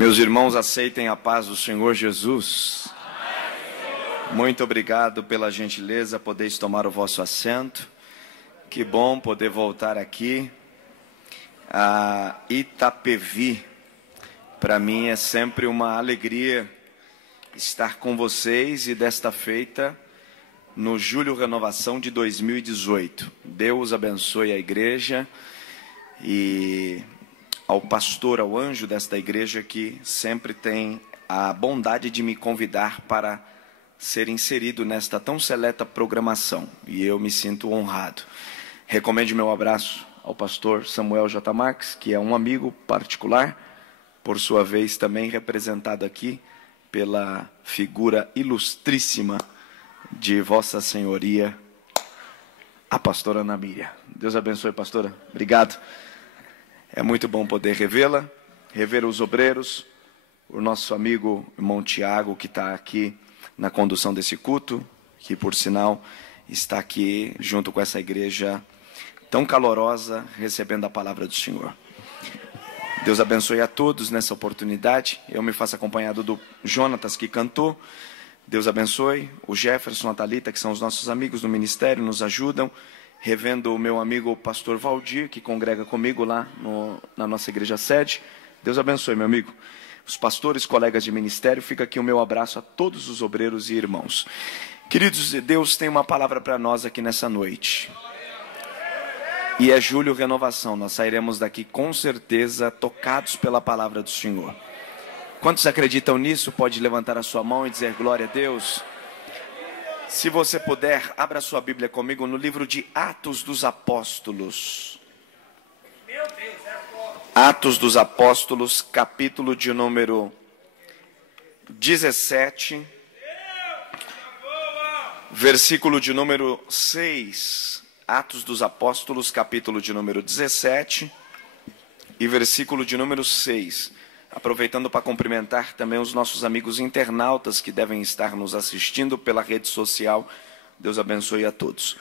Meus irmãos, aceitem a paz do Senhor Jesus. Muito obrigado pela gentileza, podeis tomar o vosso assento. Que bom poder voltar aqui a Itapevi. Para mim é sempre uma alegria estar com vocês e desta feita no Júlio Renovação de 2018. Deus abençoe a igreja e ao pastor, ao anjo desta igreja que sempre tem a bondade de me convidar para ser inserido nesta tão seleta programação. E eu me sinto honrado. Recomendo meu abraço ao pastor Samuel J. Marques, que é um amigo particular, por sua vez também representado aqui pela figura ilustríssima de Vossa Senhoria, a pastora Ana Miriam. Deus abençoe, pastora. Obrigado. É muito bom poder revê-la, rever os obreiros, o nosso amigo irmão Tiago, que está aqui na condução desse culto, que, por sinal, está aqui junto com essa igreja tão calorosa, recebendo a palavra do Senhor. Deus abençoe a todos nessa oportunidade. Eu me faço acompanhado do Jonatas, que cantou. Deus abençoe. O Jefferson, a Thalita, que são os nossos amigos do ministério, nos ajudam. Revendo o meu amigo o pastor Valdir, que congrega comigo lá na nossa igreja sede. Deus abençoe, meu amigo. Os pastores, colegas de ministério, fica aqui o meu abraço a todos os obreiros e irmãos. Queridos, Deus tem uma palavra para nós aqui nessa noite. E é Júlio Renovação. Nós sairemos daqui com certeza tocados pela palavra do Senhor. Quantos acreditam nisso? Pode levantar a sua mão e dizer glória a Deus. Se você puder, abra sua Bíblia comigo no livro de Atos dos Apóstolos. Atos dos Apóstolos, capítulo de número 17, versículo de número 6. Atos dos Apóstolos, capítulo de número 17 e versículo de número 6. Aproveitando para cumprimentar também os nossos amigos internautas que devem estar nos assistindo pela rede social. Deus abençoe a todos.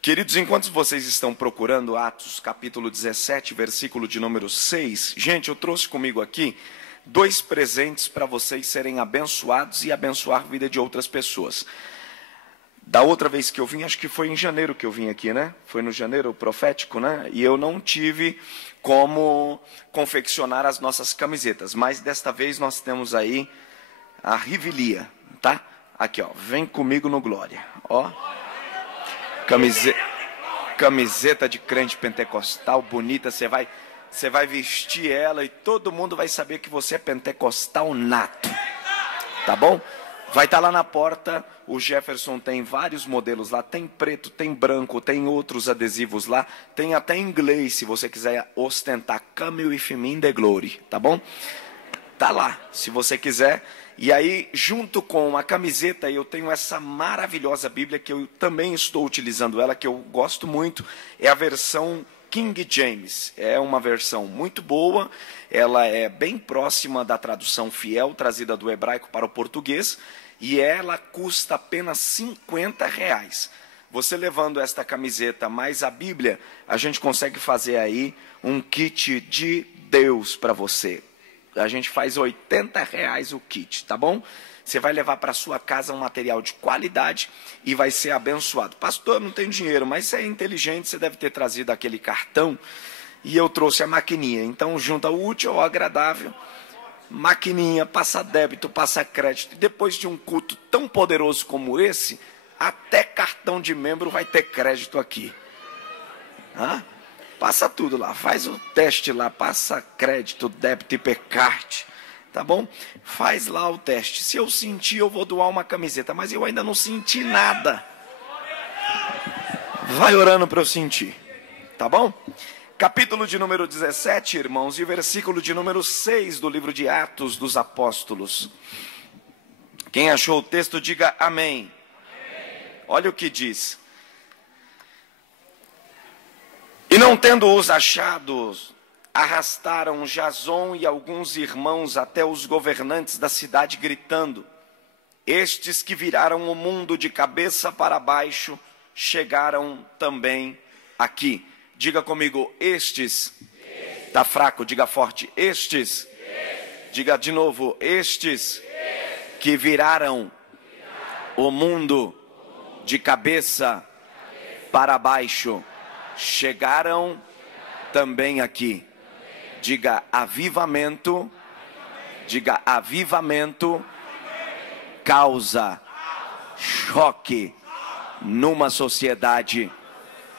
Queridos, enquanto vocês estão procurando Atos, capítulo 17, versículo de número 6, gente, eu trouxe comigo aqui 2 presentes para vocês serem abençoados e abençoar a vida de outras pessoas. Da outra vez que eu vim, acho que foi em janeiro que eu vim aqui, né? Foi no janeiro profético, né? E eu não tive como confeccionar as nossas camisetas. Mas desta vez nós temos aí a Rivilia, tá? Aqui, ó. Vem comigo no Glória. Ó. Camiseta de crente pentecostal, bonita. Você vai vestir ela e todo mundo vai saber que você é pentecostal nato. Tá bom? Vai estar lá na porta, o Jefferson tem vários modelos lá, tem preto, tem branco, tem outros adesivos lá, tem até em inglês, se você quiser ostentar, Come with me in the glory, tá bom? Tá lá, se você quiser. E aí, junto com a camiseta, eu tenho essa maravilhosa Bíblia, que eu também estou utilizando ela, que eu gosto muito, é a versão King James. É uma versão muito boa, ela é bem próxima da tradução fiel, trazida do hebraico para o português, e ela custa apenas R$50. Você levando esta camiseta mais a Bíblia, a gente consegue fazer aí um kit de Deus para você. A gente faz R$80 o kit, tá bom? Você vai levar para sua casa um material de qualidade e vai ser abençoado. Pastor, não tem dinheiro, mas você é inteligente, você deve ter trazido aquele cartão e eu trouxe a maquininha. Então, junta o útil ao agradável, maquininha, passa débito, passa crédito. E depois de um culto tão poderoso como esse, até cartão de membro vai ter crédito aqui. Hã? Passa tudo lá, faz o teste lá, passa crédito, débito e Pcard. Tá bom? Faz lá o teste. Se eu sentir, eu vou doar uma camiseta. Mas eu ainda não senti nada. Vai orando para eu sentir. Tá bom? Capítulo de número 17, irmãos, e versículo de número 6 do livro de Atos dos Apóstolos. Quem achou o texto, diga amém. Olha o que diz. E não tendo-os achados, arrastaram Jason e alguns irmãos até os governantes da cidade, gritando: estes que viraram o mundo de cabeça para baixo, chegaram também aqui. Diga comigo, estes. Está fraco, diga forte, estes. Diga de novo: estes que viraram o mundo de cabeça para baixo chegaram também aqui. Diga avivamento. Diga avivamento causa choque numa sociedade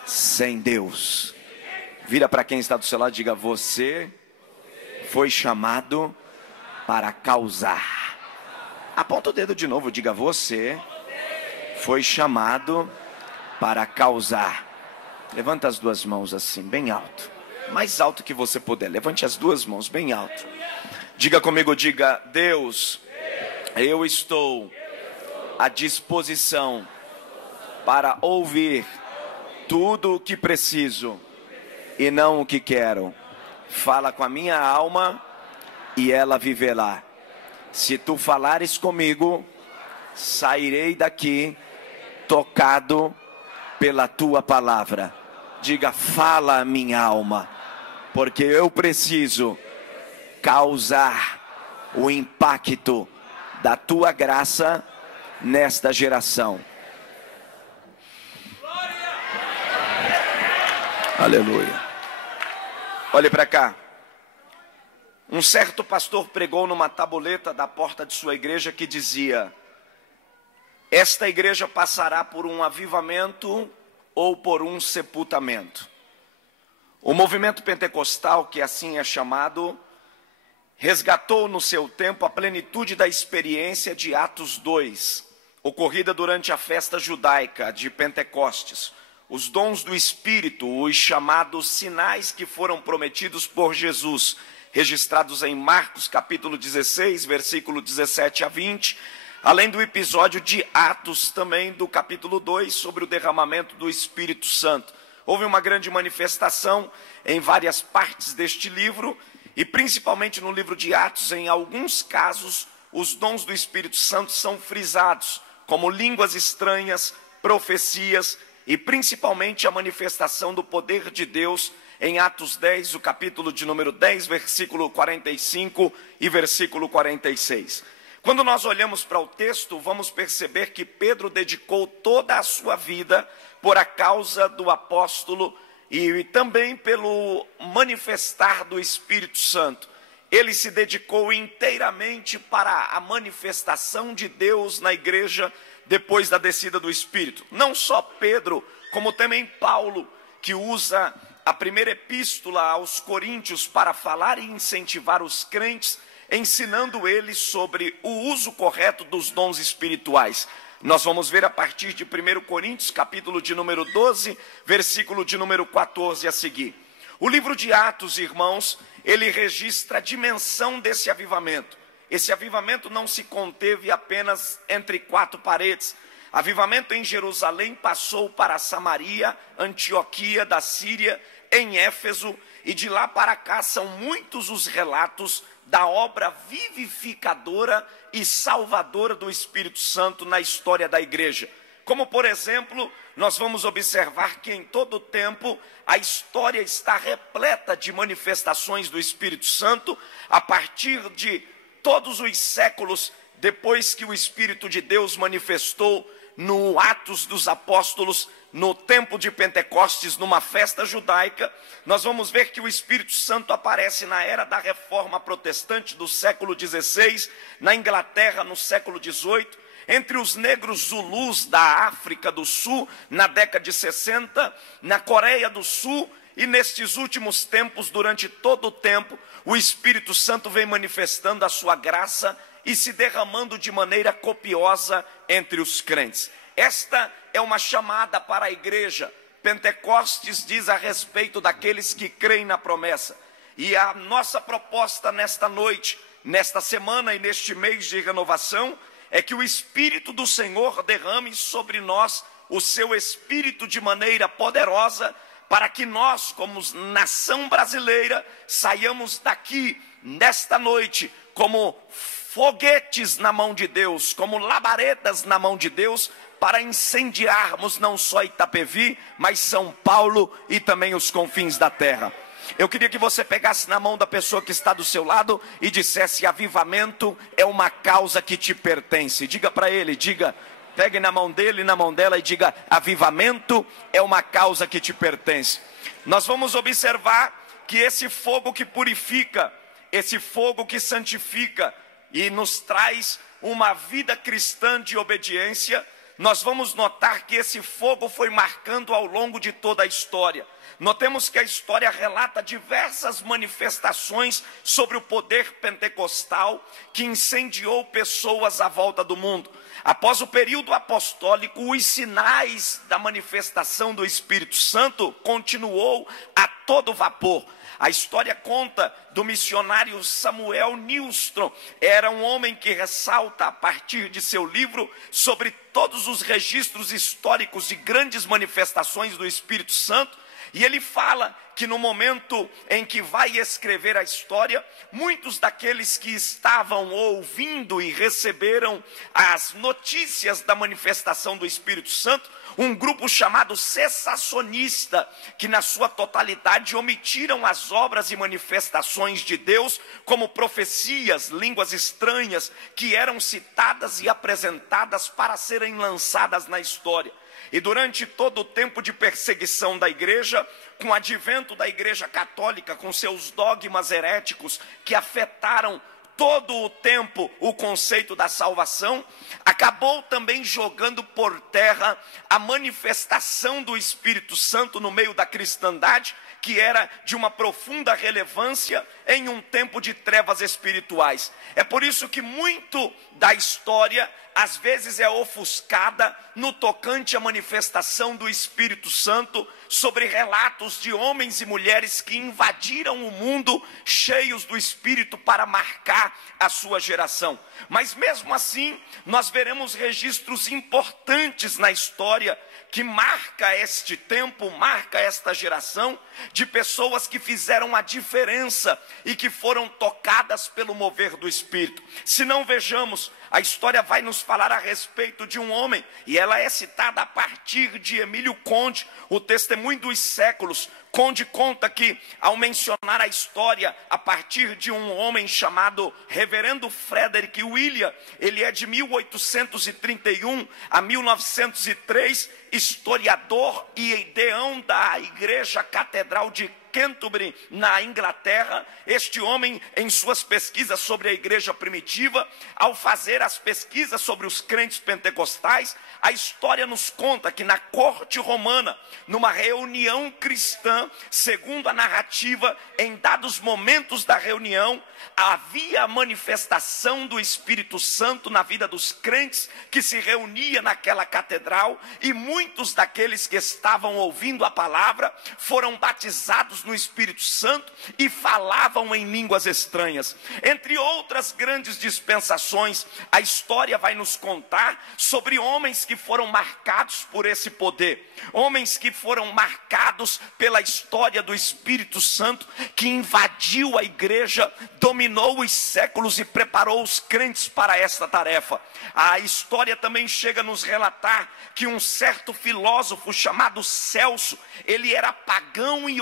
sem Deus. Vira para quem está do seu lado e diga: você foi chamado para causar. Aponta o dedo de novo, diga: você foi chamado para causar. Levanta as duas mãos assim, bem alto. Mais alto que você puder. Levante as duas mãos bem alto. Diga comigo, diga: Deus, eu estou à disposição para ouvir tudo o que preciso e não o que quero. Fala com a minha alma e ela viverá. Se tu falares comigo, sairei daqui tocado pela tua palavra. Diga: fala a minha alma, porque eu preciso causar o impacto da tua graça nesta geração. Aleluia. Olhe para cá. Um certo pastor pregou numa tabuleta da porta de sua igreja que dizia: esta igreja passará por um avivamento ou por um sepultamento. O movimento pentecostal, que assim é chamado, resgatou no seu tempo a plenitude da experiência de Atos 2, ocorrida durante a festa judaica de Pentecostes. Os dons do Espírito, os chamados sinais que foram prometidos por Jesus, registrados em Marcos capítulo 16, versículo 17 a 20, além do episódio de Atos também do capítulo 2, sobre o derramamento do Espírito Santo. Houve uma grande manifestação em várias partes deste livro, e principalmente no livro de Atos, em alguns casos, os dons do Espírito Santo são frisados, como línguas estranhas, profecias, e principalmente a manifestação do poder de Deus em Atos 10, o capítulo de número 10, versículo 45 e versículo 46. Quando nós olhamos para o texto, vamos perceber que Pedro dedicou toda a sua vida por a causa do apóstolo e também pelo manifestar do Espírito Santo. Ele se dedicou inteiramente para a manifestação de Deus na igreja depois da descida do Espírito. Não só Pedro, como também Paulo, que usa a primeira epístola aos Coríntios para falar e incentivar os crentes, ensinando eles sobre o uso correto dos dons espirituais. Nós vamos ver a partir de 1 Coríntios, capítulo de número 12, versículo de número 14 a seguir. O livro de Atos, irmãos, ele registra a dimensão desse avivamento. Esse avivamento não se conteve apenas entre quatro paredes. Avivamento em Jerusalém passou para Samaria, Antioquia da Síria, em Éfeso, e de lá para cá são muitos os relatos da obra vivificadora e salvadora do Espírito Santo na história da igreja. Como, por exemplo, nós vamos observar que em todo o tempo a história está repleta de manifestações do Espírito Santo, a partir de todos os séculos depois que o Espírito de Deus manifestou no Atos dos Apóstolos, no tempo de Pentecostes, numa festa judaica. Nós vamos ver que o Espírito Santo aparece na era da Reforma Protestante do século XVI, na Inglaterra no século XVIII, entre os negros zulus da África do Sul, na década de 60, na Coreia do Sul, e nestes últimos tempos, durante todo o tempo, o Espírito Santo vem manifestando a sua graça e se derramando de maneira copiosa entre os crentes. Esta é uma chamada para a igreja. Pentecostes diz a respeito daqueles que creem na promessa. E a nossa proposta nesta noite, nesta semana e neste mês de renovação, é que o Espírito do Senhor derrame sobre nós o seu Espírito de maneira poderosa, para que nós, como nação brasileira, saiamos daqui, nesta noite, como foguetes na mão de Deus, como labaredas na mão de Deus, para incendiarmos não só Itapevi, mas São Paulo e também os confins da terra. Eu queria que você pegasse na mão da pessoa que está do seu lado e dissesse: avivamento é uma causa que te pertence. Diga para ele, pegue na mão dele, na mão dela e diga: avivamento é uma causa que te pertence. Nós vamos observar que esse fogo que purifica, esse fogo que santifica e nos traz uma vida cristã de obediência, nós vamos notar que esse fogo foi marcando ao longo de toda a história. Notemos que a história relata diversas manifestações sobre o poder pentecostal que incendiou pessoas à volta do mundo. Após o período apostólico, os sinais da manifestação do Espírito Santo continuou a todo vapor. A história conta do missionário Samuel Nilstrom. Era um homem que ressalta, a partir de seu livro, sobre todos os registros históricos de grandes manifestações do Espírito Santo. E ele fala que no momento em que vai escrever a história, muitos daqueles que estavam ouvindo e receberam as notícias da manifestação do Espírito Santo, um grupo chamado cessacionista, que na sua totalidade omitiram as obras e manifestações de Deus, como profecias, línguas estranhas, que eram citadas e apresentadas para serem lançadas na história. E durante todo o tempo de perseguição da igreja, com o advento da igreja católica, com seus dogmas heréticos que afetaram todo o tempo o conceito da salvação, acabou também jogando por terra a manifestação do Espírito Santo no meio da cristandade, que era de uma profunda relevância em um tempo de trevas espirituais. É por isso que muito da história às vezes é ofuscada no tocante à manifestação do Espírito Santo, sobre relatos de homens e mulheres que invadiram o mundo cheios do Espírito para marcar a sua geração. Mas mesmo assim, nós veremos registros importantes na história que marca este tempo, marca esta geração, de pessoas que fizeram a diferença e que foram tocadas pelo mover do Espírito. Se não vejamos, a história vai nos falar a respeito de um homem, e ela é citada a partir de Emílio Conde, o Testemunho dos Séculos. Conde conta que, ao mencionar a história a partir de um homem chamado Reverendo Frederick William, ele é de 1831 a 1903, historiador e deão da Igreja Catedral de Canterbury, na Inglaterra. Este homem, em suas pesquisas sobre a igreja primitiva, ao fazer as pesquisas sobre os crentes pentecostais, a história nos conta que na corte romana, numa reunião cristã, segundo a narrativa, em dados momentos da reunião, havia a manifestação do Espírito Santo na vida dos crentes que se reunia naquela catedral, e muitos daqueles que estavam ouvindo a palavra foram batizados no Espírito Santo e falavam em línguas estranhas. Entre outras grandes dispensações, a história vai nos contar sobre homens que foram marcados por esse poder, homens que foram marcados pela história do Espírito Santo, que invadiu a igreja, dominou os séculos e preparou os crentes para esta tarefa. A história também chega a nos relatar que um certo filósofo chamado Celso, ele era pagão e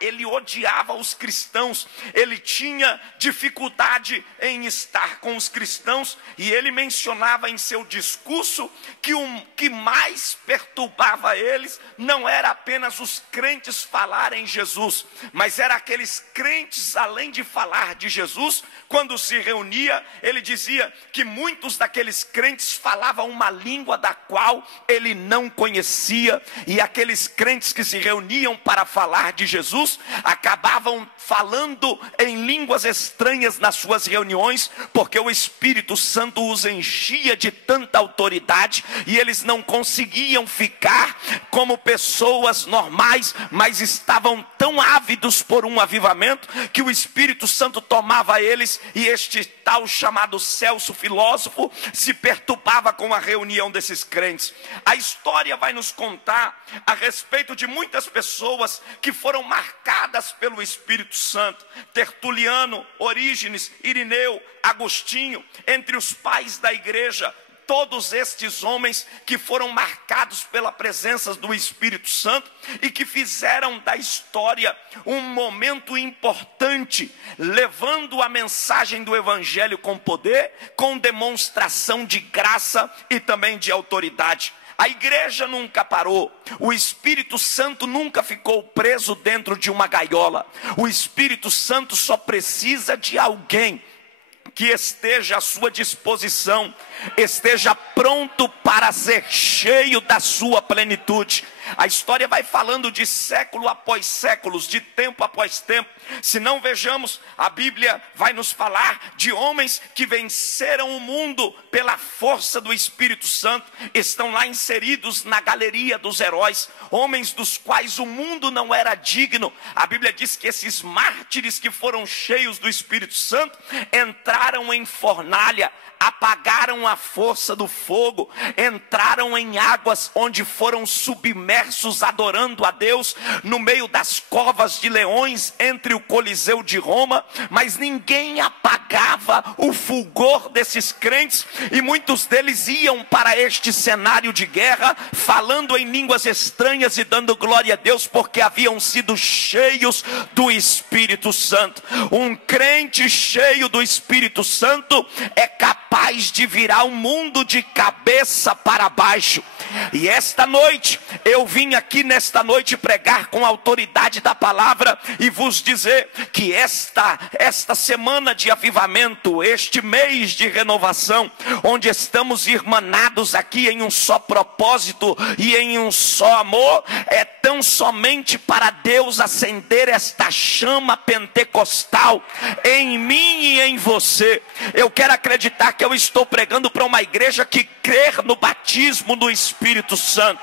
ele odiava os cristãos, ele tinha dificuldade em estar com os cristãos, e ele mencionava em seu discurso que o que mais perturbava eles não era apenas os crentes falarem Jesus, mas era aqueles crentes, além de falar de Jesus, quando se reunia, ele dizia que muitos daqueles crentes falavam uma língua da qual ele não conhecia, e aqueles crentes que se reuniam para falar de Jesus acabavam falando em línguas estranhas nas suas reuniões, porque o Espírito Santo os enchia de tanta autoridade e eles não conseguiam ficar como pessoas normais, mas estavam tão ávidos por um avivamento que o Espírito Santo tomava eles, e este tal chamado Celso, filósofo, se perturbava com a reunião desses crentes. A história vai nos contar a respeito de muitas pessoas que foram marcadas pelo Espírito Santo: Tertuliano, Orígenes, Irineu, Agostinho. Entre os pais da igreja, todos estes homens que foram marcados pela presença do Espírito Santo e que fizeram da história um momento importante, levando a mensagem do Evangelho com poder, com demonstração de graça e também de autoridade. A igreja nunca parou, o Espírito Santo nunca ficou preso dentro de uma gaiola. O Espírito Santo só precisa de alguém que esteja à sua disposição, esteja pronto para ser cheio da sua plenitude. A história vai falando de século após séculos, de tempo após tempo. Se não vejamos, a Bíblia vai nos falar de homens que venceram o mundo pela força do Espírito Santo. Estão lá inseridos na galeria dos heróis, homens dos quais o mundo não era digno. A Bíblia diz que esses mártires que foram cheios do Espírito Santo entraram em fornalha, apagaram a força do fogo, entraram em águas onde foram submersos adorando a Deus, no meio das covas de leões, entre o Coliseu de Roma, mas ninguém apagava o fulgor desses crentes, e muitos deles iam para este cenário de guerra, falando em línguas estranhas e dando glória a Deus, porque haviam sido cheios do Espírito Santo. Um crente cheio do Espírito Santo é capaz de virar o mundo de cabeça para baixo. E esta noite, eu vim aqui nesta noite pregar com a autoridade da palavra e vos dizer que esta semana de avivamento, este mês de renovação, onde estamos irmanados aqui em um só propósito e em um só amor, é tão somente para Deus acender esta chama pentecostal em mim e em você. Eu quero acreditar que eu estou pregando para uma igreja que crê no batismo do Espírito Santo.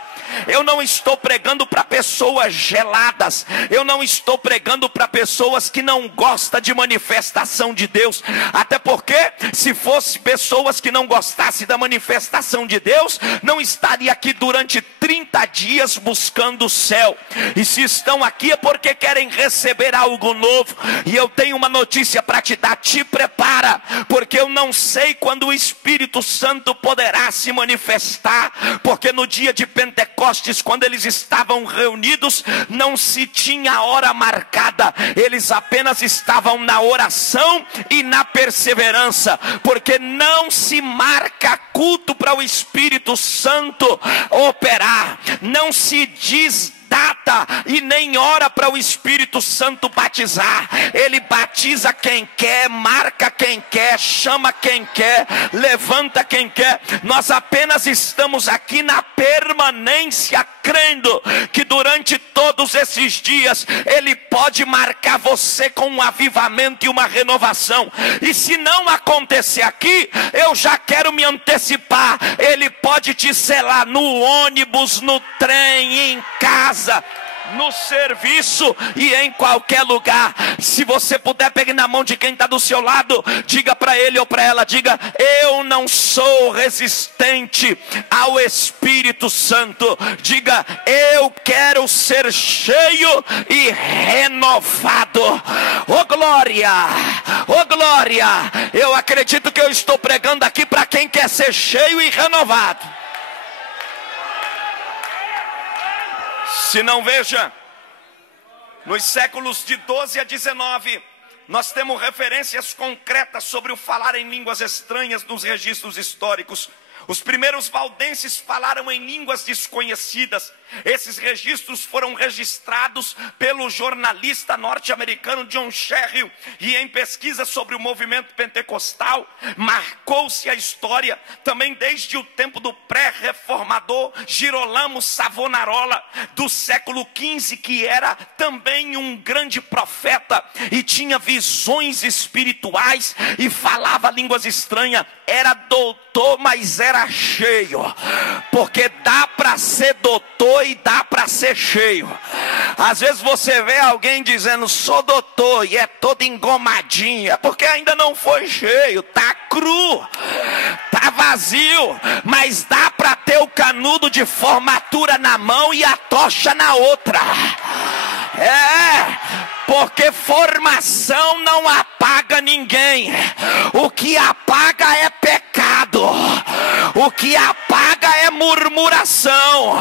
Eu não estou pregando para pessoas geladas. Eu não estou pregando para pessoas que não gostam de manifestação de Deus. Até porque, se fosse pessoas que não gostassem da manifestação de Deus, não estaria aqui durante 30 dias buscando o céu. E se estão aqui é porque querem receber algo novo. E eu tenho uma notícia para te dar: te prepara, porque eu não sei quando o Espírito Santo poderá se manifestar. Porque no dia de Pentecostes, quando eles estavam reunidos, não se tinha hora marcada. Eles apenas estavam na oração e na perseverança, porque não se marca culto para o Espírito Santo operar. Não se diz data e nem hora para o Espírito Santo batizar. Ele batiza quem quer, marca quem quer, chama quem quer, levanta quem quer. Nós apenas estamos aqui na permanência, crendo que durante todos esses dias Ele pode marcar você com um avivamento e uma renovação. E se não acontecer aqui, eu já quero me antecipar: Ele pode te selar no ônibus, no trem, em casa, no serviço e em qualquer lugar. Se você puder, pegue na mão de quem está do seu lado, diga para ele ou para ela, diga: eu não sou resistente ao Espírito Santo. Diga: eu quero ser cheio e renovado. Oh glória, oh glória. Eu acredito que eu estou pregando aqui para quem quer ser cheio e renovado. Se não, veja, nos séculos de 12 a 19, nós temos referências concretas sobre o falar em línguas estranhas nos registros históricos. Os primeiros valdenses falaram em línguas desconhecidas. Esses registros foram registrados pelo jornalista norte-americano John Sherrill, e em pesquisa sobre o movimento pentecostal, marcou-se a história também desde o tempo do pré-reformador Girolamo Savonarola, do século XV, que era também um grande profeta e tinha visões espirituais e falava línguas estranhas. Era doutor, mas era cheio, porque dá para ser doutor e dá para ser cheio. Às vezes você vê alguém dizendo: sou doutor, e é todo engomadinho, é porque ainda não foi cheio, tá cru, tá vazio. Mas dá para ter o canudo de formatura na mão e a tocha na outra. Porque formação não apaga ninguém. O que apaga é pecado. pecado. O que apaga é murmuração.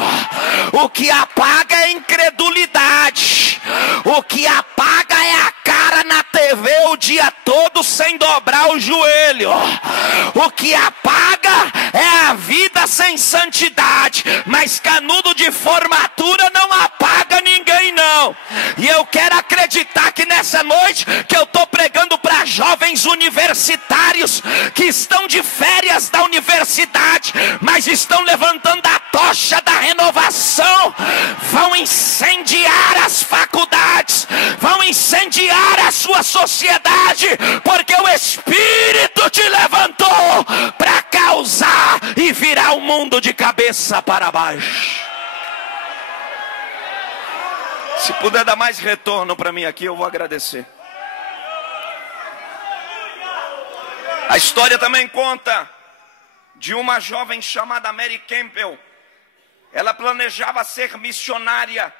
O que apaga é incredulidade. O que apaga é a cara na TV o dia todo sem dobrar o joelho. O que apaga é a vida sem santidade. Mas canudo de formatura não apaga ninguém não. E eu quero acreditar que nessa noite que eu estou pregando para jovens universitários que estão de férias da universidade, mas estão levantando a tocha da renovação, vão incendiar as faculdades, vão incendiar a sua sociedade, porque o Espírito te levantou para causar e virar o mundo de cabeça para baixo. Se puder dar mais retorno para mim aqui, eu vou agradecer. A história também conta de uma jovem chamada Mary Campbell. Ela planejava ser missionária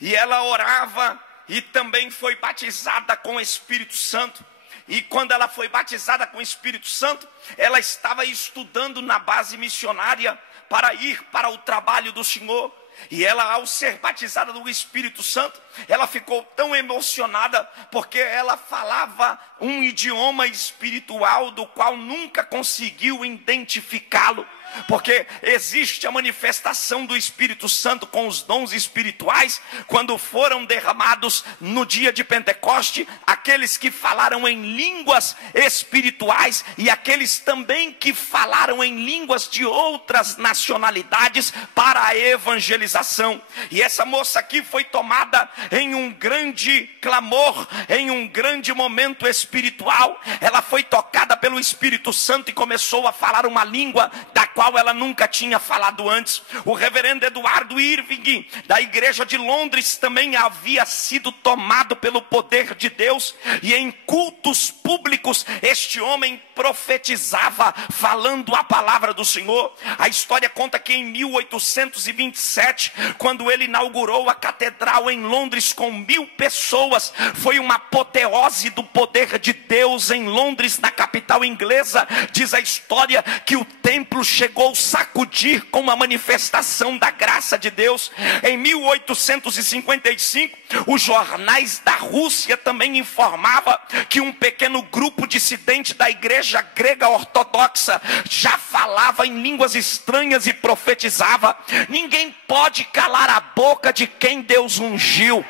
e ela orava e também foi batizada com o Espírito Santo. E quando ela foi batizada com o Espírito Santo, ela estava estudando na base missionária para ir para o trabalho do Senhor. E ela, ao ser batizada do Espírito Santo, ela ficou tão emocionada, porque ela falava um idioma espiritual do qual nunca conseguiu identificá-lo. Porque existe a manifestação do Espírito Santo com os dons espirituais, quando foram derramados no dia de Pentecoste, aqueles que falaram em línguas espirituais e aqueles também que falaram em línguas de outras nacionalidades para a evangelização. E essa moça aqui foi tomada em um grande clamor, em um grande momento espiritual. Ela foi tocada pelo Espírito Santo e começou a falar uma língua da qual ela nunca tinha falado antes. O reverendo Eduardo Irving, da igreja de Londres, também havia sido tomado pelo poder de Deus, e em cultos públicos este homem profetizava, falando a palavra do Senhor. A história conta que em 1827, quando ele inaugurou a catedral em Londres com 1000 pessoas, foi uma apoteose do poder de Deus em Londres, na capital inglesa. Diz a história que o templo chegou a sacudir com uma manifestação da graça de Deus. Em 1855, os jornais da Rússia também informavam que um pequeno grupo dissidente da igreja grega ortodoxa já falava em línguas estranhas e profetizava. Ninguém pode calar a boca de quem Deus ungiu.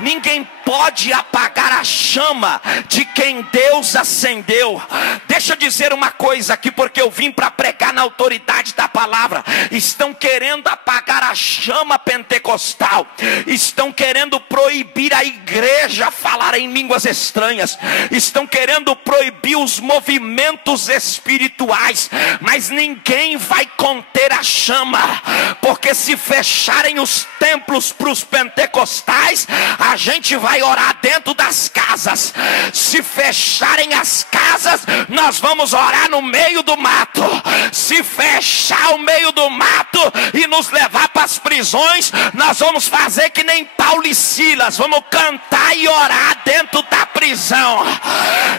Ninguém pode apagar a chama de quem Deus acendeu. Deixa eu dizer uma coisa aqui, porque eu vim para pregar na autoridade da palavra. Estão querendo apagar a chama pentecostal. Estão querendo proibir a igreja falar em línguas estranhas. Estão querendo proibir os movimentos espirituais. Mas ninguém vai conter a chama, porque se fecharem os templos para os pentecostais, a gente vai orar dentro das casas. Se fecharem as casas, nós vamos orar no meio do mato. Se fechar o meio do mato e nos levar para as prisões, nós vamos fazer que nem Paulo e Silas, vamos cantar e orar dentro da prisão.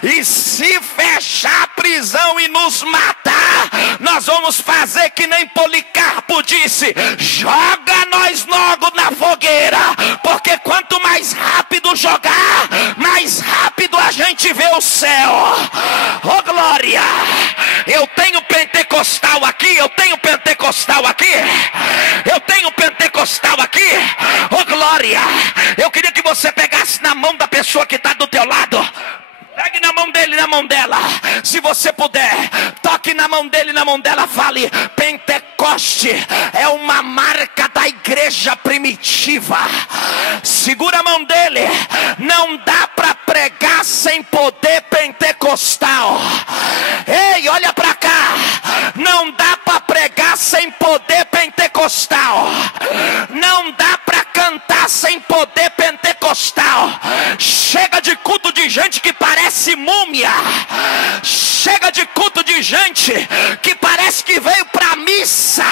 E se fechar a prisão e nos matar, nós vamos fazer que nem Policarpo disse: joga nós logo na fogueira, porque quanto mais rápido jogar, mais rápido a gente vê o céu. Oh glória! Eu tenho pentecostal aqui, eu tenho pentecostal aqui, eu tenho pentecostal aqui. Oh glória! Eu queria que você pegasse na mão da pessoa que está do teu lado. Pegue na mão dele, na mão dela. Se você puder, toque na mão dele, na mão dela. Fale: Pentecoste é uma marca da igreja primitiva. Segura a mão dele. Não dá para pregar sem poder pentecostal. Ei, olha para cá. Não dá para pregar sem poder pentecostal. Não dá para cantar sem poder pentecostal. Chega de culto de gente que parece múmia. Chega de culto de gente que parece que veio para missa.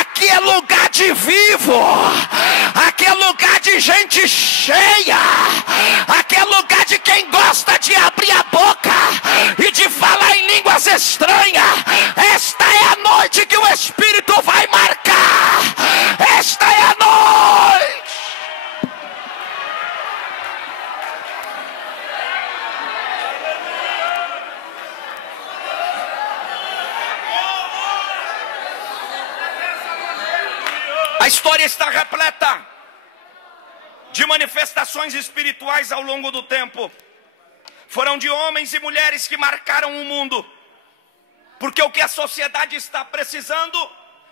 Aqui é lugar de vivo. Aqui é lugar de gente cheia. Aqui é lugar de quem gosta de abrir a boca e de falar em línguas estranhas. A história está repleta de manifestações espirituais ao longo do tempo. Foram de homens e mulheres que marcaram o mundo. Porque o que a sociedade está precisando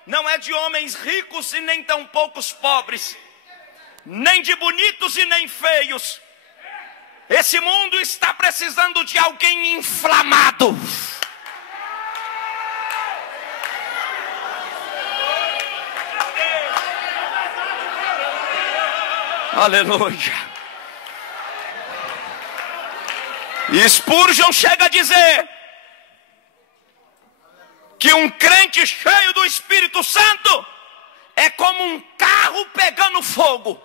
não é de homens ricos e nem tão poucos pobres, nem de bonitos e nem feios. Esse mundo está precisando de alguém inflamado. Aleluia. E Spurgeon chega a dizer que um crente cheio do Espírito Santo é como um carro pegando fogo.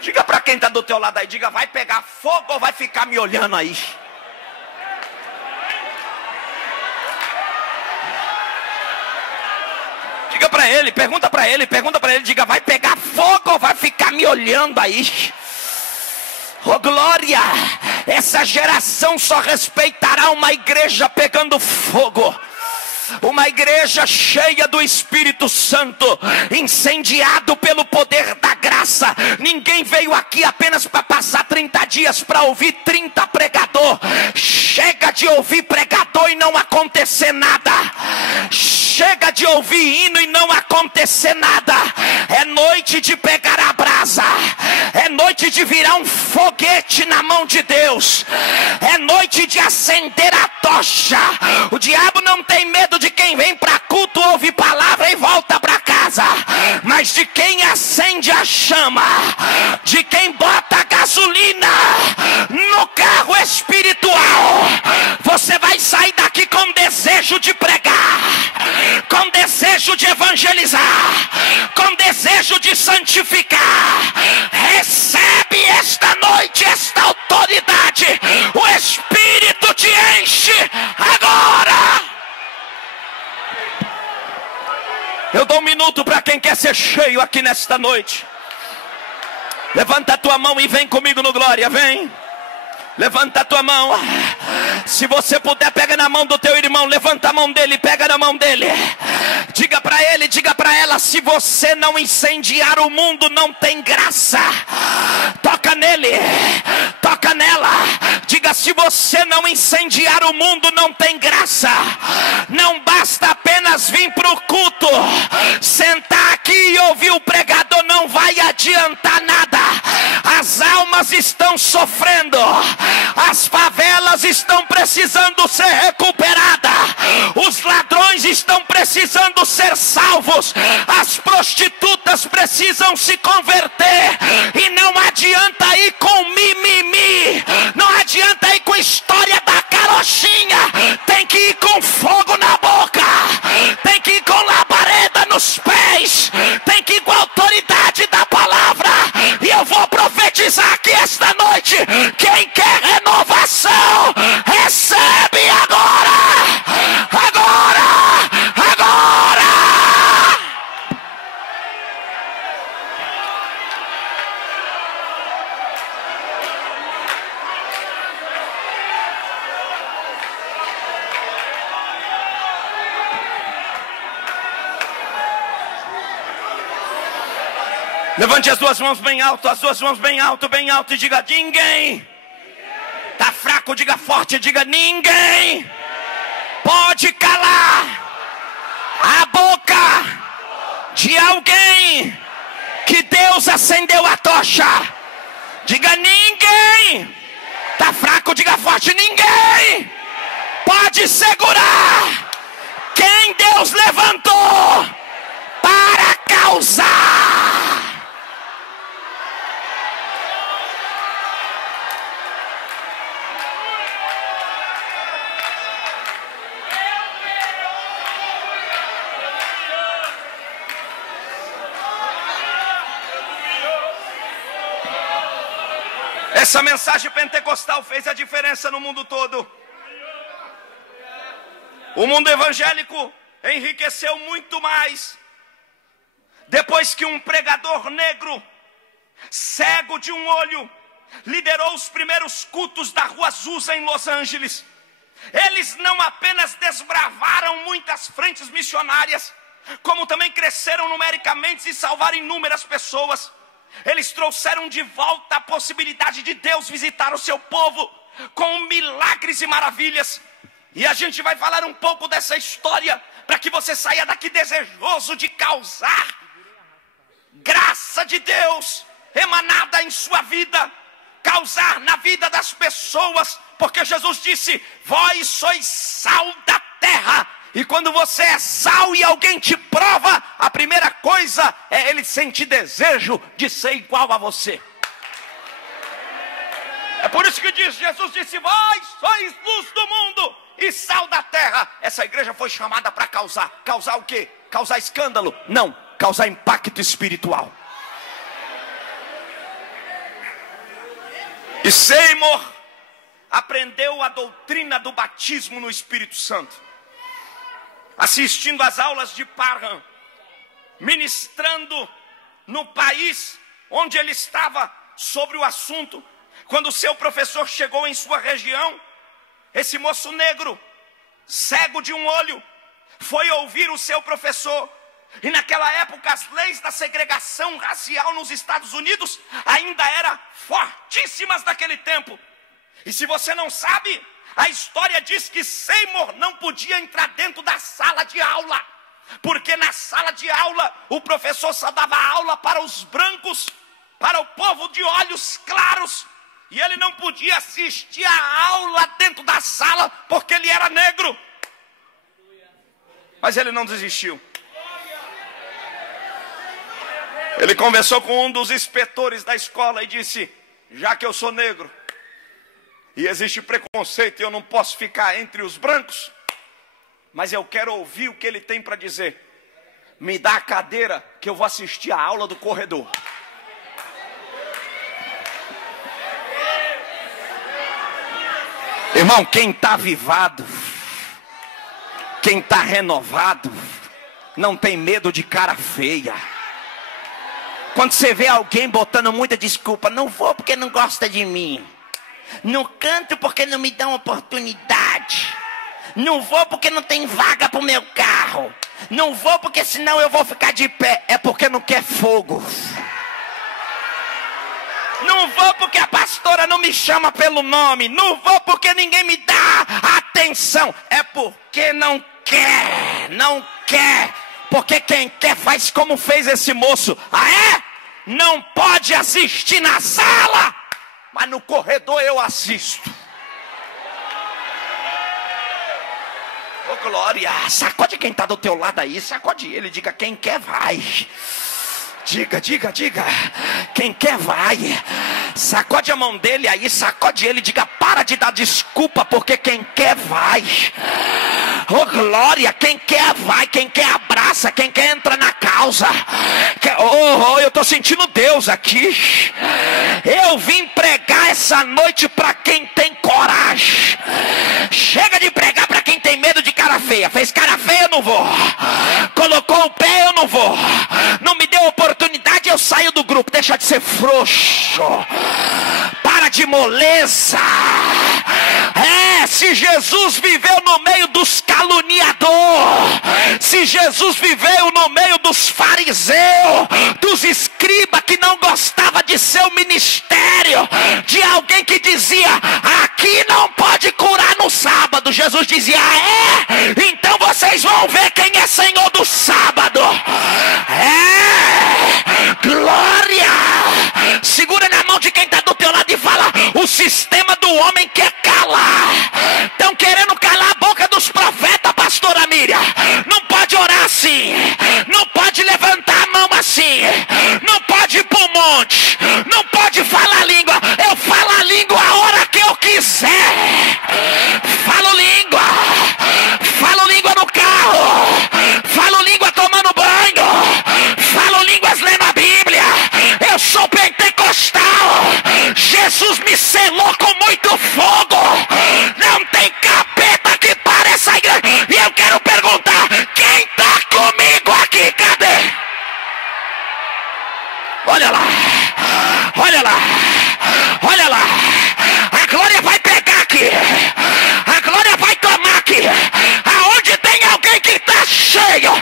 Diga para quem está do teu lado aí, diga, vai pegar fogo ou vai ficar me olhando aí? Diga para ele, pergunta para ele, diga, vai pegar fogo ou vai ficar me olhando aí? Oh glória, essa geração só respeitará uma igreja pegando fogo. Uma igreja cheia do Espírito Santo, incendiado pelo poder da graça. Ninguém veio aqui apenas para passar 30 dias para ouvir 30 pregador. Chega de ouvir pregador e não acontecer nada. Chega de ouvir hino e não acontecer nada. É noite de pegar a brasa. É noite de virar um foguete na mão de Deus. É noite de acender a tocha. O diabo não tem medo de quem vem para culto, ouve palavra e volta para casa, mas de quem acende a chama, de quem bota gasolina no carro espiritual. Você vai sair daqui com desejo de pregar, com desejo de evangelizar, com desejo de santificar. Recebe esta noite esta autoridade. O Espírito te enche agora. Eu dou um minuto para quem quer ser cheio aqui nesta noite. Levanta a tua mão e vem comigo no glória, vem. Levanta a tua mão. Se você puder, pega na mão do teu irmão. Levanta a mão dele, pega na mão dele. Diga para ele, diga para ela: se você não incendiar o mundo, não tem graça. Toca nele, toca nela. Diga: se você não incendiar o mundo, não tem graça. Não basta apenas vir para o culto, sentar aqui e ouvir o pregador, não vai adiantar nada. As almas estão sofrendo, as favelas estão precisando ser recuperadas, os ladrões estão precisando ser salvos, as prostitutas precisam se converter. E não adianta ir com mimimi, não adianta ir com história da carochinha. Tem que ir com fogo na boca, tem que ir com labareda nos pés, tem que ir com a autoridade da palavra. E eu vou profetizar aqui esta noite: quem quer renovação, recebe agora, agora, agora. Levante as duas mãos bem alto, as duas mãos bem alto, e diga: ninguém. Tá fraco, diga forte, diga: ninguém pode calar a boca de alguém que Deus acendeu a tocha. Diga: ninguém. Tá fraco, diga forte, ninguém pode segurar quem Deus levantou para causar. Essa mensagem pentecostal fez a diferença no mundo todo. O mundo evangélico enriqueceu muito mais depois que um pregador negro, cego de um olho, liderou os primeiros cultos da Rua Azusa em Los Angeles. Eles não apenas desbravaram muitas frentes missionárias, como também cresceram numericamente e salvaram inúmeras pessoas. Eles trouxeram de volta a possibilidade de Deus visitar o seu povo com milagres e maravilhas. E a gente vai falar um pouco dessa história, para que você saia daqui desejoso de causar graça de Deus emanada em sua vida, causar na vida das pessoas, porque Jesus disse: vós sois sal da terra. E quando você é sal e alguém te prova, a primeira coisa é ele sentir desejo de ser igual a você. É por isso que Jesus disse: vós sois luz do mundo e sal da terra. Essa igreja foi chamada para causar o quê? Causar escândalo? Não, causar impacto espiritual. E Seymour aprendeu a doutrina do batismo no Espírito Santo, assistindo às aulas de Parham, ministrando no país onde ele estava sobre o assunto. Quando o seu professor chegou em sua região, esse moço negro, cego de um olho, foi ouvir o seu professor. E naquela época as leis da segregação racial nos Estados Unidos ainda eram fortíssimas naquele tempo. E se você não sabe, a história diz que Seymour não podia entrar dentro da sala de aula, porque na sala de aula o professor só dava aula para os brancos, para o povo de olhos claros. E ele não podia assistir a aula dentro da sala porque ele era negro. Mas ele não desistiu. Ele conversou com um dos inspetores da escola e disse: já que eu sou negro e existe preconceito e eu não posso ficar entre os brancos, mas eu quero ouvir o que ele tem para dizer. Me dá a cadeira que eu vou assistir a aula do corredor. Irmão, quem está avivado, quem está renovado, não tem medo de cara feia. Quando você vê alguém botando muita desculpa: não vou porque não gosta de mim, não canto porque não me dão oportunidade, não vou porque não tem vaga para o meu carro, não vou porque senão eu vou ficar de pé, é porque não quer fogo. Não vou porque a pastora não me chama pelo nome, não vou porque ninguém me dá atenção, é porque não quer, não quer. Porque quem quer faz como fez esse moço. Ah, é? Não pode assistir na sala, mas no corredor eu assisto. Ô glória, sacode quem está do teu lado aí, sacode ele, diga: quem quer vai. Diga, quem quer vai. Sacode a mão dele aí, sacode ele, diga: para de dar desculpa, porque quem quer vai. Oh glória, quem quer vai, quem quer abraça, quem quer entra na causa. Eu estou sentindo Deus aqui. Eu vim pregar essa noite para quem tem coragem. Chega de pregar para quem tem medo de cara feia. Fez cara feia, eu não vou. Colocou o pé, eu não vou. Não me deu oportunidade, eu saio do grupo. Deixa de ser frouxo. Para de moleza. Se Jesus viveu no meio dos caluniadores, se Jesus viveu no meio dos fariseus, dos escribas que não gostava de seu ministério, de alguém que dizia: aqui não pode curar no sábado, Jesus dizia: então vocês vão ver quem é Senhor do sábado. Glória. Segura na mão de quem está do teu lado e fala: o sistema do homem quer calar. Estão querendo calar a boca dos profetas, pastora Miriam. Não pode orar assim, não pode levantar a mão assim, não pode ir para o monte, não pode falar língua. Eu falo a língua a hora que eu quiser. Falo língua no carro, falo língua tomando banho, falo línguas lendo a Bíblia. Eu sou pentecostal. Jesus me selou com muito fogo. Não tem capeta que pareça a igreja. E eu quero perguntar: quem está comigo aqui? Cadê? Olha lá, olha lá, olha lá. A glória vai pegar aqui, a glória vai tomar aqui. Aonde tem alguém que está cheio,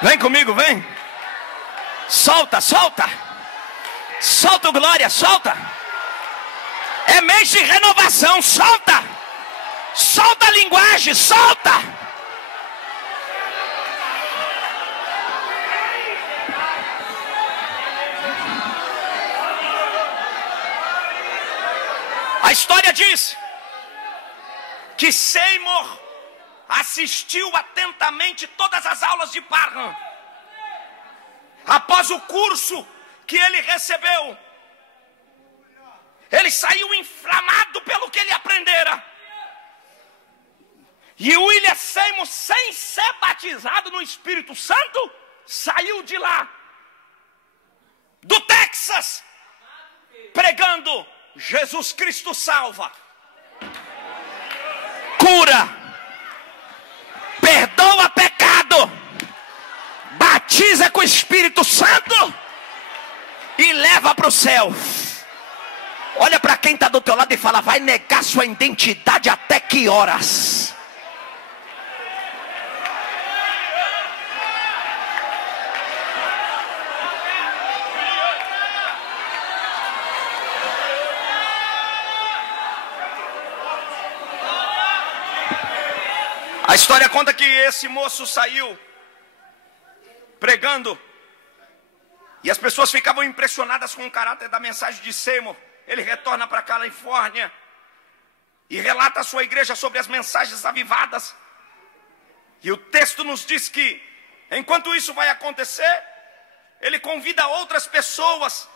Vem comigo, vem. Solta, solta. Solta o glória, solta. É mês de renovação, solta. Solta a linguagem, solta. A história diz que Seymour assistiu atentamente todas as aulas de Parham. Após o curso que ele recebeu, ele saiu inflamado pelo que ele aprendera. E William Seymour, sem ser batizado no Espírito Santo, saiu de lá, do Texas, pregando: Jesus Cristo salva, cura, perdoa pecado, batiza com o Espírito Santo e leva para o céu. Olha para quem está do teu lado e fala: vai negar sua identidade até que horas? A história conta que esse moço saiu pregando e as pessoas ficavam impressionadas com o caráter da mensagem de Seymour. Ele retorna para a Califórnia e relata a sua igreja sobre as mensagens avivadas. E o texto nos diz que, enquanto isso vai acontecer, ele convida outras pessoas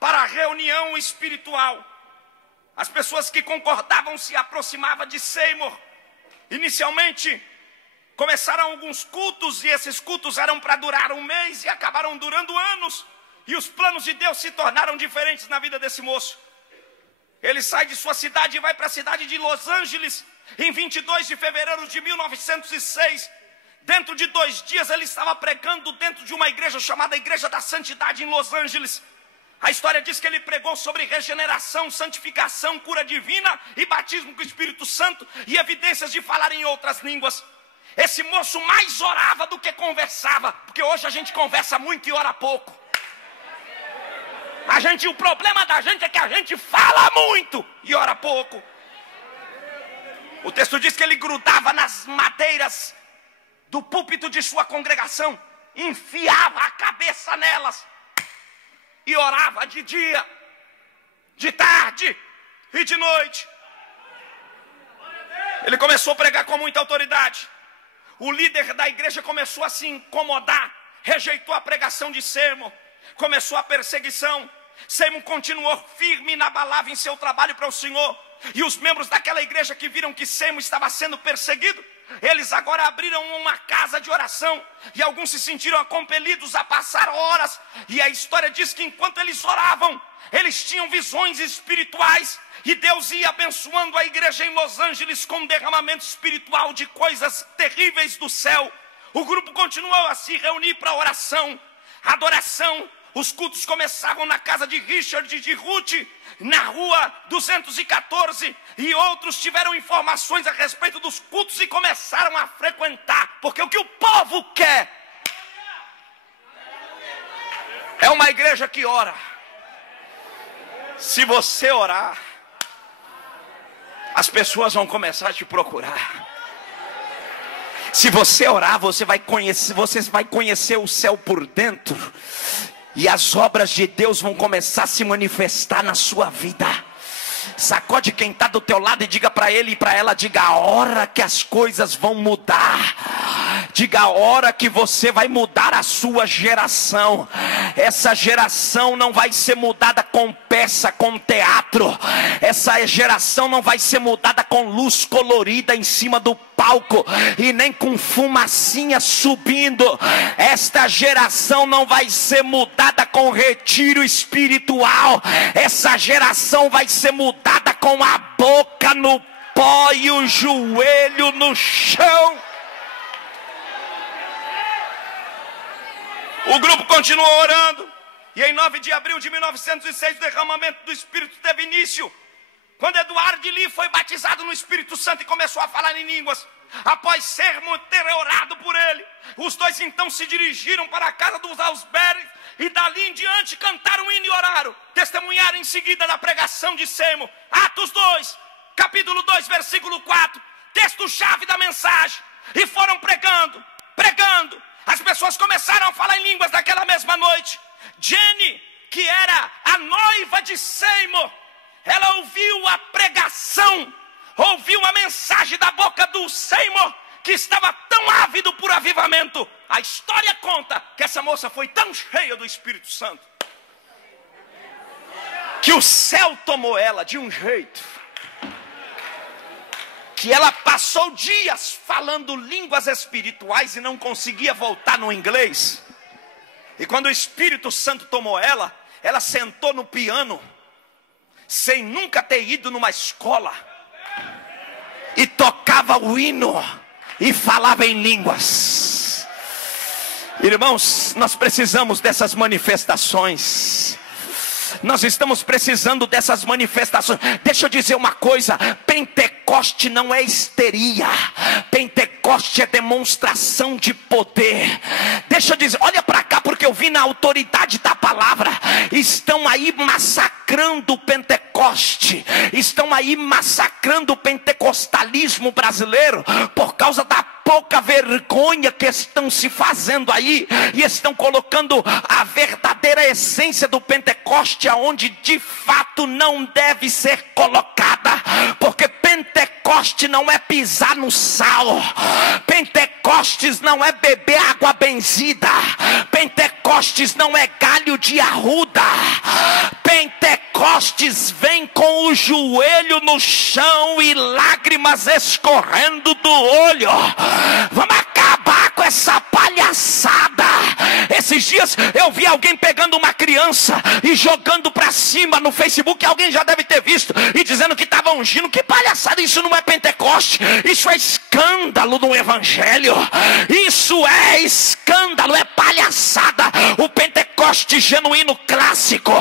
para a reunião espiritual. As pessoas que concordavam se aproximavam de Seymour. Inicialmente, começaram alguns cultos, e esses cultos eram para durar um mês e acabaram durando anos. E os planos de Deus se tornaram diferentes na vida desse moço. Ele sai de sua cidade e vai para a cidade de Los Angeles, em 22 de fevereiro de 1906. Dentro de 2 dias ele estava pregando dentro de uma igreja chamada Igreja da Santidade em Los Angeles. A história diz que ele pregou sobre regeneração, santificação, cura divina e batismo com o Espírito Santo e evidências de falar em outras línguas. Esse moço mais orava do que conversava, porque hoje a gente conversa muito e ora pouco. O problema da gente é que a gente fala muito e ora pouco. O texto diz que ele grudava nas madeiras do púlpito de sua congregação, enfiava a cabeça nelas e orava de dia, de tarde e de noite. Ele começou a pregar com muita autoridade. O líder da igreja começou a se incomodar, rejeitou a pregação de Seymour, começou a perseguição. Seymour continuou firme e inabalável em seu trabalho para o Senhor. E os membros daquela igreja que viram que Seymour estava sendo perseguido, eles agora abriram uma casa de oração, e alguns se sentiram compelidos a passar horas. E a história diz que enquanto eles oravam, eles tinham visões espirituais, e Deus ia abençoando a igreja em Los Angeles com um derramamento espiritual de coisas terríveis do céu. O grupo continuou a se reunir para oração, adoração. Os cultos começavam na casa de Richard e de Ruth, na rua 214, e outros tiveram informações a respeito dos cultos e começaram a frequentar, porque o que o povo quer é uma igreja que ora. Se você orar, as pessoas vão começar a te procurar. Se você orar, você vai conhecer o céu por dentro. E as obras de Deus vão começar a se manifestar na sua vida. Sacode quem está do teu lado e diga para ele e para ela: diga a hora que as coisas vão mudar. Diga a hora que você vai mudar a sua geração. Essa geração não vai ser mudada com peça, com teatro. Essa geração não vai ser mudada com luz colorida em cima do palco e nem com fumacinha subindo. Esta geração não vai ser mudada com retiro espiritual. Essa geração vai ser mudada com a boca no pó e o joelho no chão. O grupo continuou orando, e em 9 de abril de 1906 o derramamento do Espírito teve início, quando Eduardo Lee foi batizado no Espírito Santo e começou a falar em línguas. Após ter orado por ele, os dois então se dirigiram para a casa dos Ausberes e dali em diante cantaram um hino e oraram. Testemunharam em seguida da pregação de Semo. Atos 2, capítulo 2, versículo 4, texto-chave da mensagem. E foram pregando. As pessoas começaram a falar em línguas naquela mesma noite. Jenny, que era a noiva de Seymour, ela ouviu a pregação, ouviu a mensagem da boca do Seymour, que estava tão ávido por avivamento. A história conta que essa moça foi tão cheia do Espírito Santo que o céu tomou ela de um jeito que ela passou dias falando línguas espirituais e não conseguia voltar no inglês. E quando o Espírito Santo tomou ela, ela sentou no piano, sem nunca ter ido numa escola, e tocava o hino e falava em línguas. Irmãos, nós precisamos dessas manifestações. Nós estamos precisando dessas manifestações. Deixa eu dizer uma coisa: Pentecoste não é histeria, Pentecoste é demonstração de poder. Deixa eu dizer, olha para cá, porque eu vi na autoridade da palavra. Estão aí massacrando o Pentecoste, estão aí massacrando o pentecostalismo brasileiro por causa da pouca vergonha que estão se fazendo aí, e estão colocando a verdadeira essência do Pentecoste aonde de fato não deve ser colocada, porque Pentecoste não é pisar no sal, Pentecostes não é beber água benzida, Pentecostes não é galho de arruda, Pentecostes vem com o joelho no chão e lágrimas escorrendo do olho. Vamos acabar com essa palhaçada. Esses dias eu vi alguém pegando uma criança e jogando para cima no Facebook, alguém já deve ter visto, e dizendo que estava ungindo. Que palhaçada, isso não é Pentecoste, isso é escândalo no evangelho, isso é escândalo, é palhaçada. O Pentecoste genuíno clássico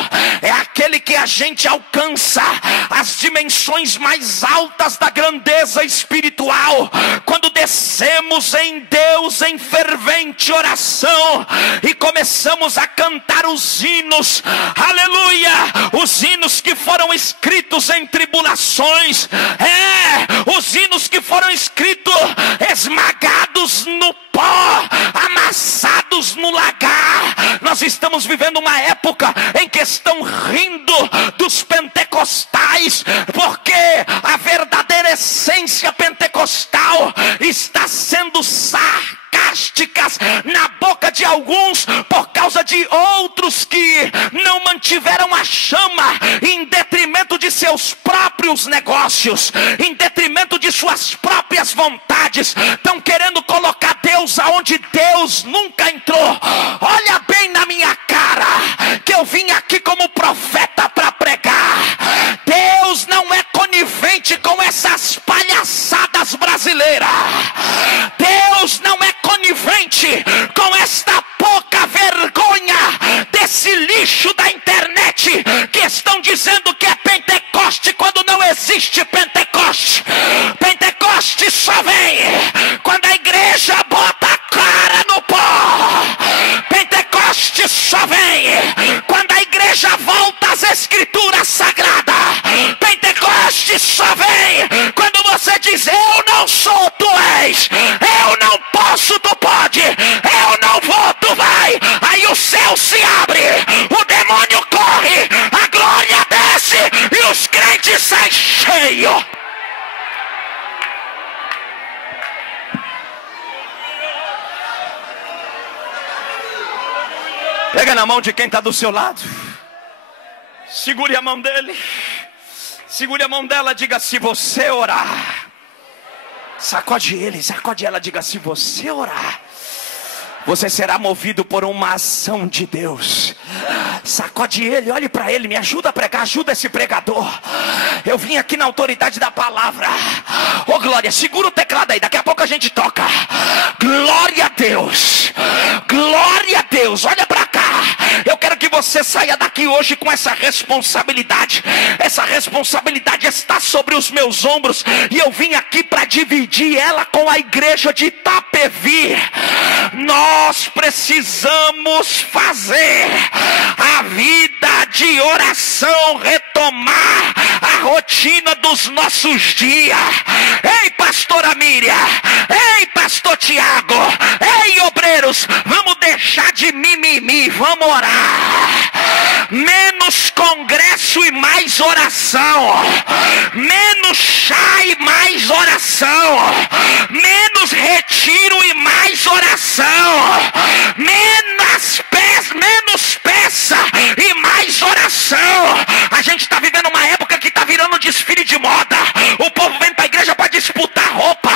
é aquele que a gente alcança as dimensões mais altas da grandeza espiritual quando descemos em Deus em fervente oração e começamos a cantar os hinos, aleluia, os hinos que foram escritos em tribulações, os hinos que foram escritos esmagados no pó, amassados no lagar. Nós estamos vivendo uma época em que estão rindo dos pentecostais, porque a verdadeira essência pentecostal está sendo sarcásticas na boca de alguns por causa de outros que não mantiveram a chama, em detrimento de seus próprios negócios, em detrimento de suas próprias vontades. Estão querendo colocar Deus aonde Deus nunca entrou. Olha bem na minha cara, que eu vim aqui como profeta para pregar. Deus não é conivente com essas palhaçadas brasileiras. Deus não é conivente com esta pouca vergonha desse lixo da internet que estão dizendo que é Pentecoste quando não existe Pentecoste. Pentecoste só vem quando a igreja bota a cara no pó. Pentecoste só vem quando a igreja volta às escrituras sagradas. Pentecoste só vem quando você diz: eu não sou, tu és, eu não posso, tu pode, eu não vou, tu vai. Aí o céu se abre, o demônio corre, a glória desce e os crentes saem cheios. Pega na mão de quem está do seu lado, segure a mão dele, segure a mão dela, diga: se você orar. Sacode ele, sacode ela, diga: se você orar, você será movido por uma ação de Deus. Sacode ele, olhe para ele, me ajuda a pregar, ajuda esse pregador. Eu vim aqui na autoridade da palavra. Ô glória, segura o teclado aí, daqui a pouco a gente toca. Glória a Deus, glória a Deus, olha para cá. Eu quero que você saia daqui hoje hoje com essa responsabilidade. Essa responsabilidade está sobre os meus ombros, e eu vim aqui para dividir ela com a igreja de Itapevi. Nós precisamos fazer a vida de oração retomar a rotina dos nossos dias. Ei, pastora Miriam, ei, pastor Tiago, ei, obreiros, vamos deixar de mimimi, vamos orar. Menos congresso e mais oração, menos chá e mais oração, menos retiro e mais oração, menos peça e mais oração. A gente está vivendo uma época que está virando desfile de moda. O povo vem para a igreja para disputar roupa,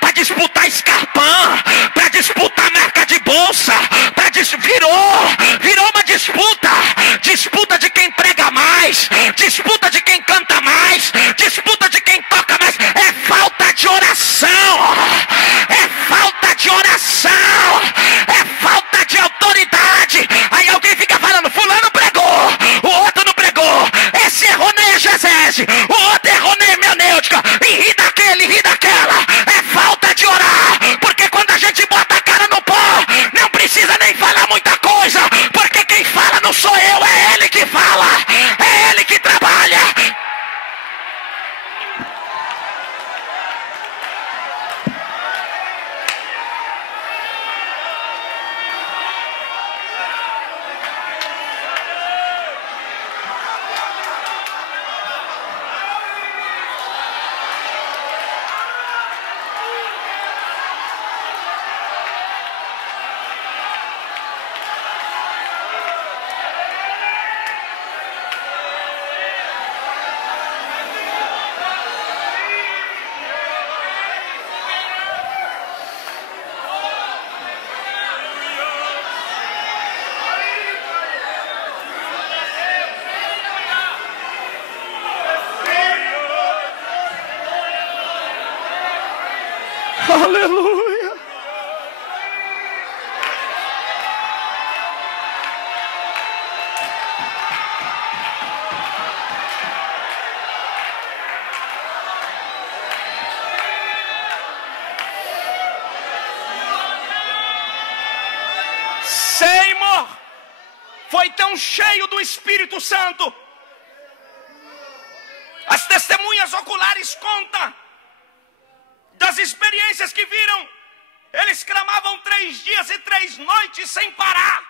para disputar escarpão, para disputar marca de bolsa, virou uma disputa de quem prega mais, disputa de quem canta mais, disputa de quem toca mais. É falta de oração, é falta de oração, é falta de autoridade. Aí alguém fica falando, fulano pregou, o outro não pregou, esse errou nem exegese, o outro errou nem hermenêutica, e ri daquele, ri daquela. É falta de orar, porque quando a gente bota a cara no pó, não precisa nem falar muita coisa, porque quem fala não sou eu, é ele que fala, é ele que trabalha. Aleluia. Seymour foi tão cheio do Espírito Santo. As testemunhas oculares contam das experiências que viram. Eles clamavam 3 dias e 3 noites sem parar.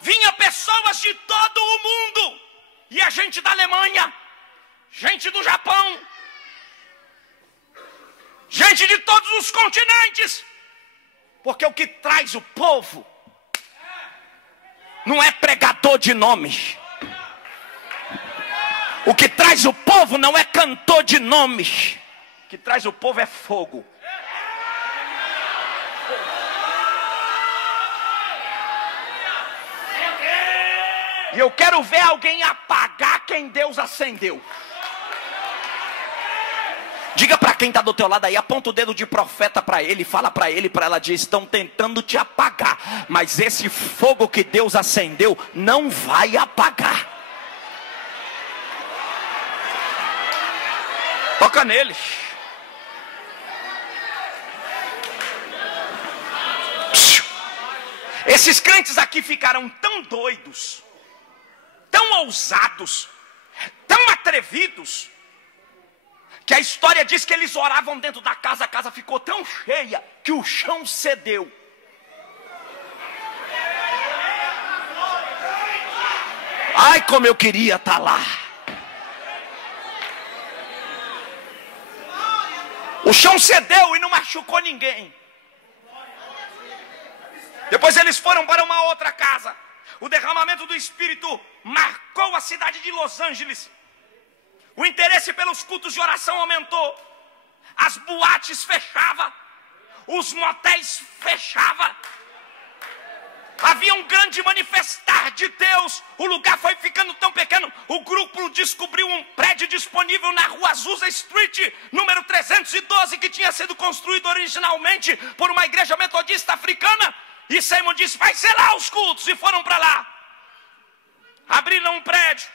Vinha pessoas de todo o mundo, e a gente da Alemanha, gente do Japão, gente de todos os continentes, porque o que traz o povo não é pregador de nomes. O que traz o povo não é cantor de nomes. O que traz o povo é fogo. E eu quero ver alguém apagar quem Deus acendeu. Diga para quem está do teu lado aí, aponta o dedo de profeta para ele, fala para ele, para ela, diz: estão tentando te apagar, mas esse fogo que Deus acendeu não vai apagar. Toca neles. Esses crentes aqui ficaram tão doidos, tão ousados, tão atrevidos, que a história diz que eles oravam dentro da casa, a casa ficou tão cheia que o chão cedeu. Ai, como eu queria estar lá. O chão cedeu e não machucou ninguém. Depois eles foram para uma outra casa. O derramamento do Espírito marcou a cidade de Los Angeles. O interesse pelos cultos de oração aumentou. As boates fechavam, os motéis fechavam. Havia um grande manifestar de Deus. O lugar foi ficando tão pequeno. O grupo descobriu um prédio disponível na rua Azusa Street, número 312, que tinha sido construído originalmente por uma igreja metodista africana. E Seymour disse: vai ser lá os cultos. E foram para lá. abriram um prédio.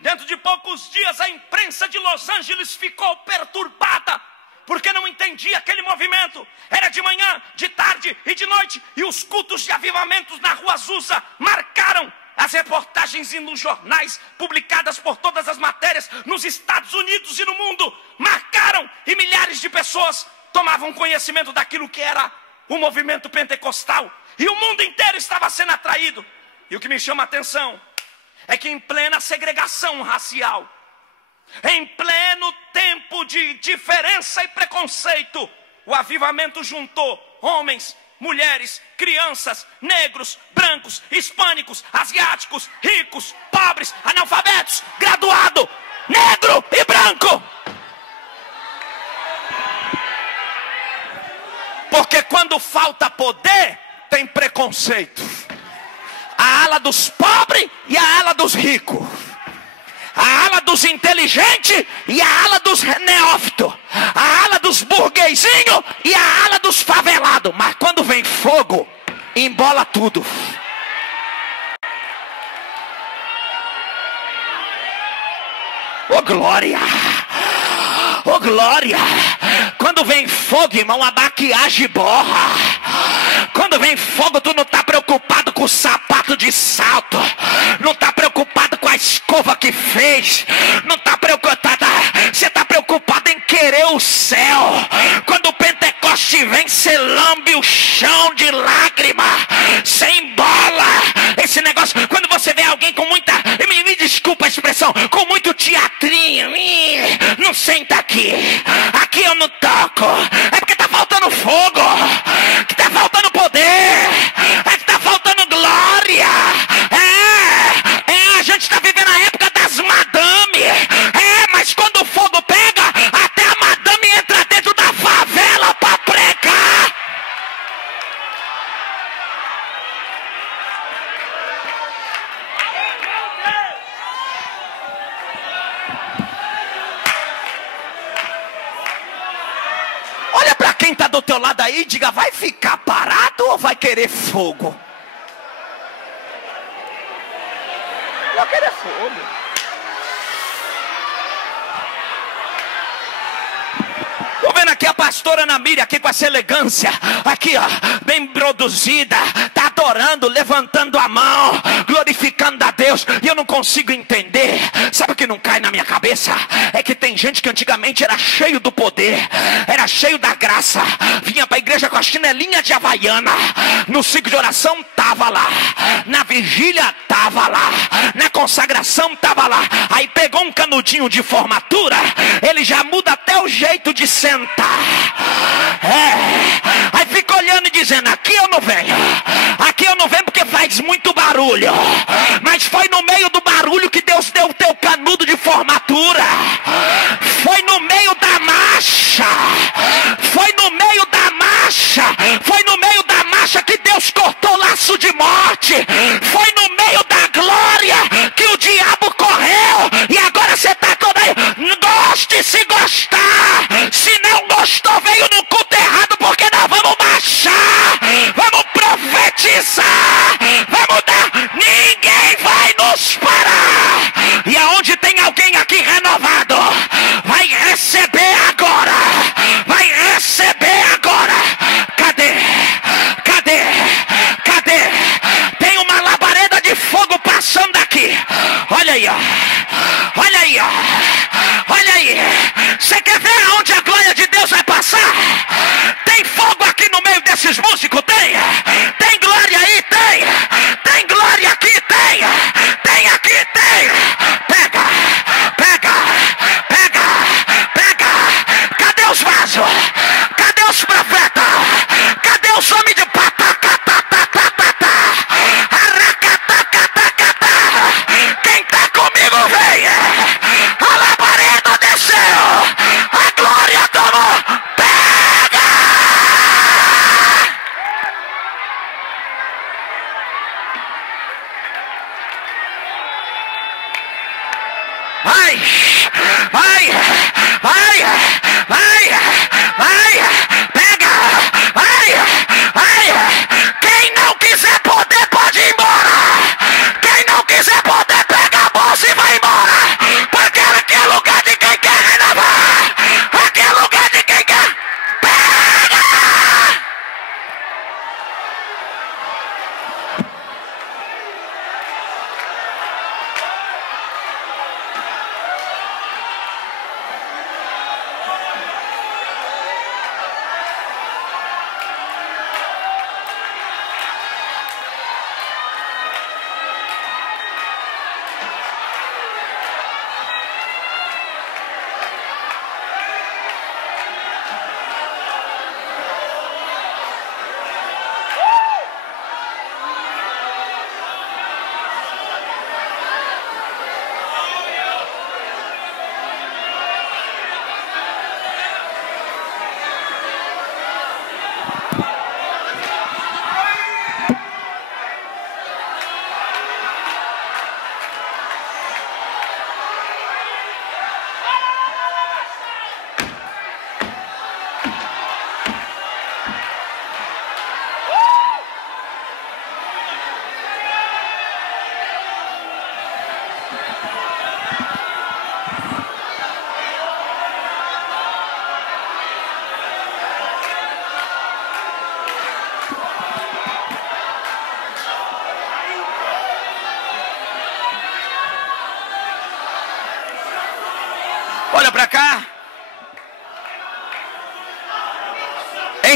Dentro de poucos dias a imprensa de Los Angeles ficou perturbada, porque não entendia aquele movimento. Era de manhã, de tarde e de noite, e os cultos de avivamentos na rua Azusa marcaram as reportagens e nos jornais, publicadas por todas as matérias, nos Estados Unidos e no mundo, marcaram, e milhares de pessoas tomavam conhecimento daquilo que era o movimento pentecostal, e o mundo inteiro estava sendo atraído. E o que me chama a atenção é que em plena segregação racial, em pleno tempo de diferença e preconceito, o avivamento juntou homens, mulheres, crianças, negros, brancos, hispânicos, asiáticos, ricos, pobres, analfabetos, graduado, negro e branco. Porque quando falta poder, tem preconceito. A ala dos pobres e a ala dos ricos. A ala dos inteligentes e a ala dos neófitos. A ala dos burguesinhos e a ala dos favelados. Mas quando vem fogo, embola tudo. Ô glória! Ô glória! Quando vem fogo, irmão, a maquiagem borra. Quando vem fogo, tu não está preocupado com o sapato de salto, não está preocupado com a escova que fez, não está preocupado, você está preocupado em querer o céu. Quando o Pentecoste vem, você lambe o chão de lágrima, você embola esse negócio. Quando você vê alguém com muita, me desculpa a expressão, com muito teatrinho, não senta aqui, aqui eu não toco, é porque está faltando fogo, que está faltando poder, é que está faltando glória. A gente está vivendo a época das madame. Mas quando o fogo pega, até a madame entra dentro da favela para pregar. Olha para quem está do teu lado aí e diga: vai ficar parado ou vai querer fogo? Vou querer fogo. Tô vendo aqui a pastora Ana Miriam aqui com essa elegância, aqui ó, bem produzida, tá adorando, levantando a mão, glorificando a Deus, e eu não consigo entender. Sabe o que não cai na minha cabeça? É que tem gente que antigamente era cheio do poder, era cheio da graça, vinha pra igreja com a chinelinha de havaiana, no ciclo de oração tava lá, na vigília tava lá, na consagração tava lá, aí pegou um canudinho de formatura, ele já muda até o jeito de sentar. Aí fica olhando e dizendo: aqui eu não venho, aqui eu não venho porque faz muito barulho. Mas foi no meio do barulho que Deus deu o teu canudo de formatura. Foi no meio da marcha, foi no meio da marcha, foi no meio da marcha que Deus cortou o laço de morte. Foi no meio da glória que o diabo correu. E agora você está todo aí. Goste se gostar. Se não gostou, veio no culto errado, porque nós vamos marchar, vamos profetizar, vamos dar. Ninguém vai no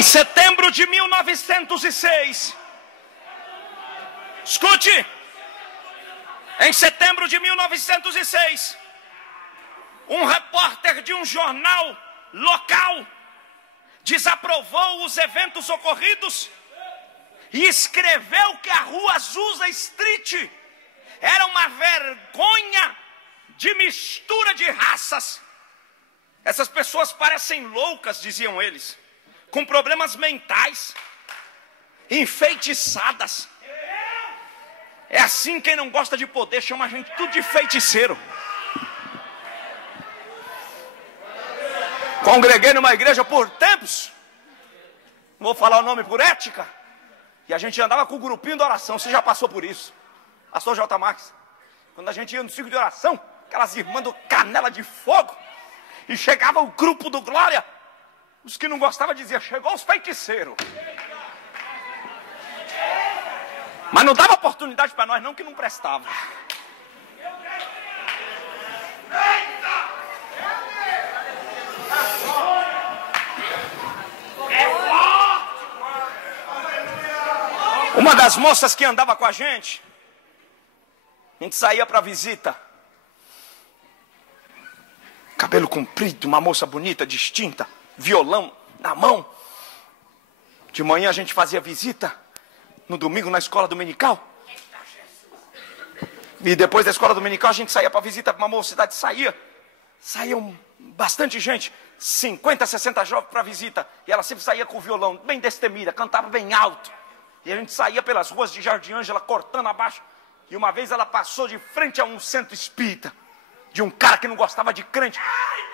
Em setembro de 1906, escute, em setembro de 1906, um repórter de um jornal local desaprovou os eventos ocorridos e escreveu que a rua Azusa Street era uma vergonha de mistura de raças. Essas pessoas parecem loucas, diziam eles, com problemas mentais, enfeitiçadas. É assim, quem não gosta de poder chama a gente tudo de feiticeiro. Congreguei numa igreja por tempos, não vou falar o nome por ética, e a gente andava com o grupinho de oração. Você já passou por isso? Pastor J. Marques, quando a gente ia no ciclo de oração, aquelas irmãs do canela de fogo, e chegava o grupo do Glória, os que não gostavam diziam, chegou os feiticeiros. Mas não dava oportunidade para nós não, que não prestava. Uma das moças que andava com a gente saía para visita. Cabelo comprido, uma moça bonita, distinta, violão na mão. De manhã a gente fazia visita, no domingo na escola dominical. E depois da escola dominical a gente saía para visita para uma mocidade, saíam bastante gente, 50, 60 jovens para visita. E ela sempre saía com o violão bem destemida, cantava bem alto. E a gente saía pelas ruas de Jardim Ângela, cortando abaixo. E uma vez ela passou de frente a um centro espírita, de um cara que não gostava de crente.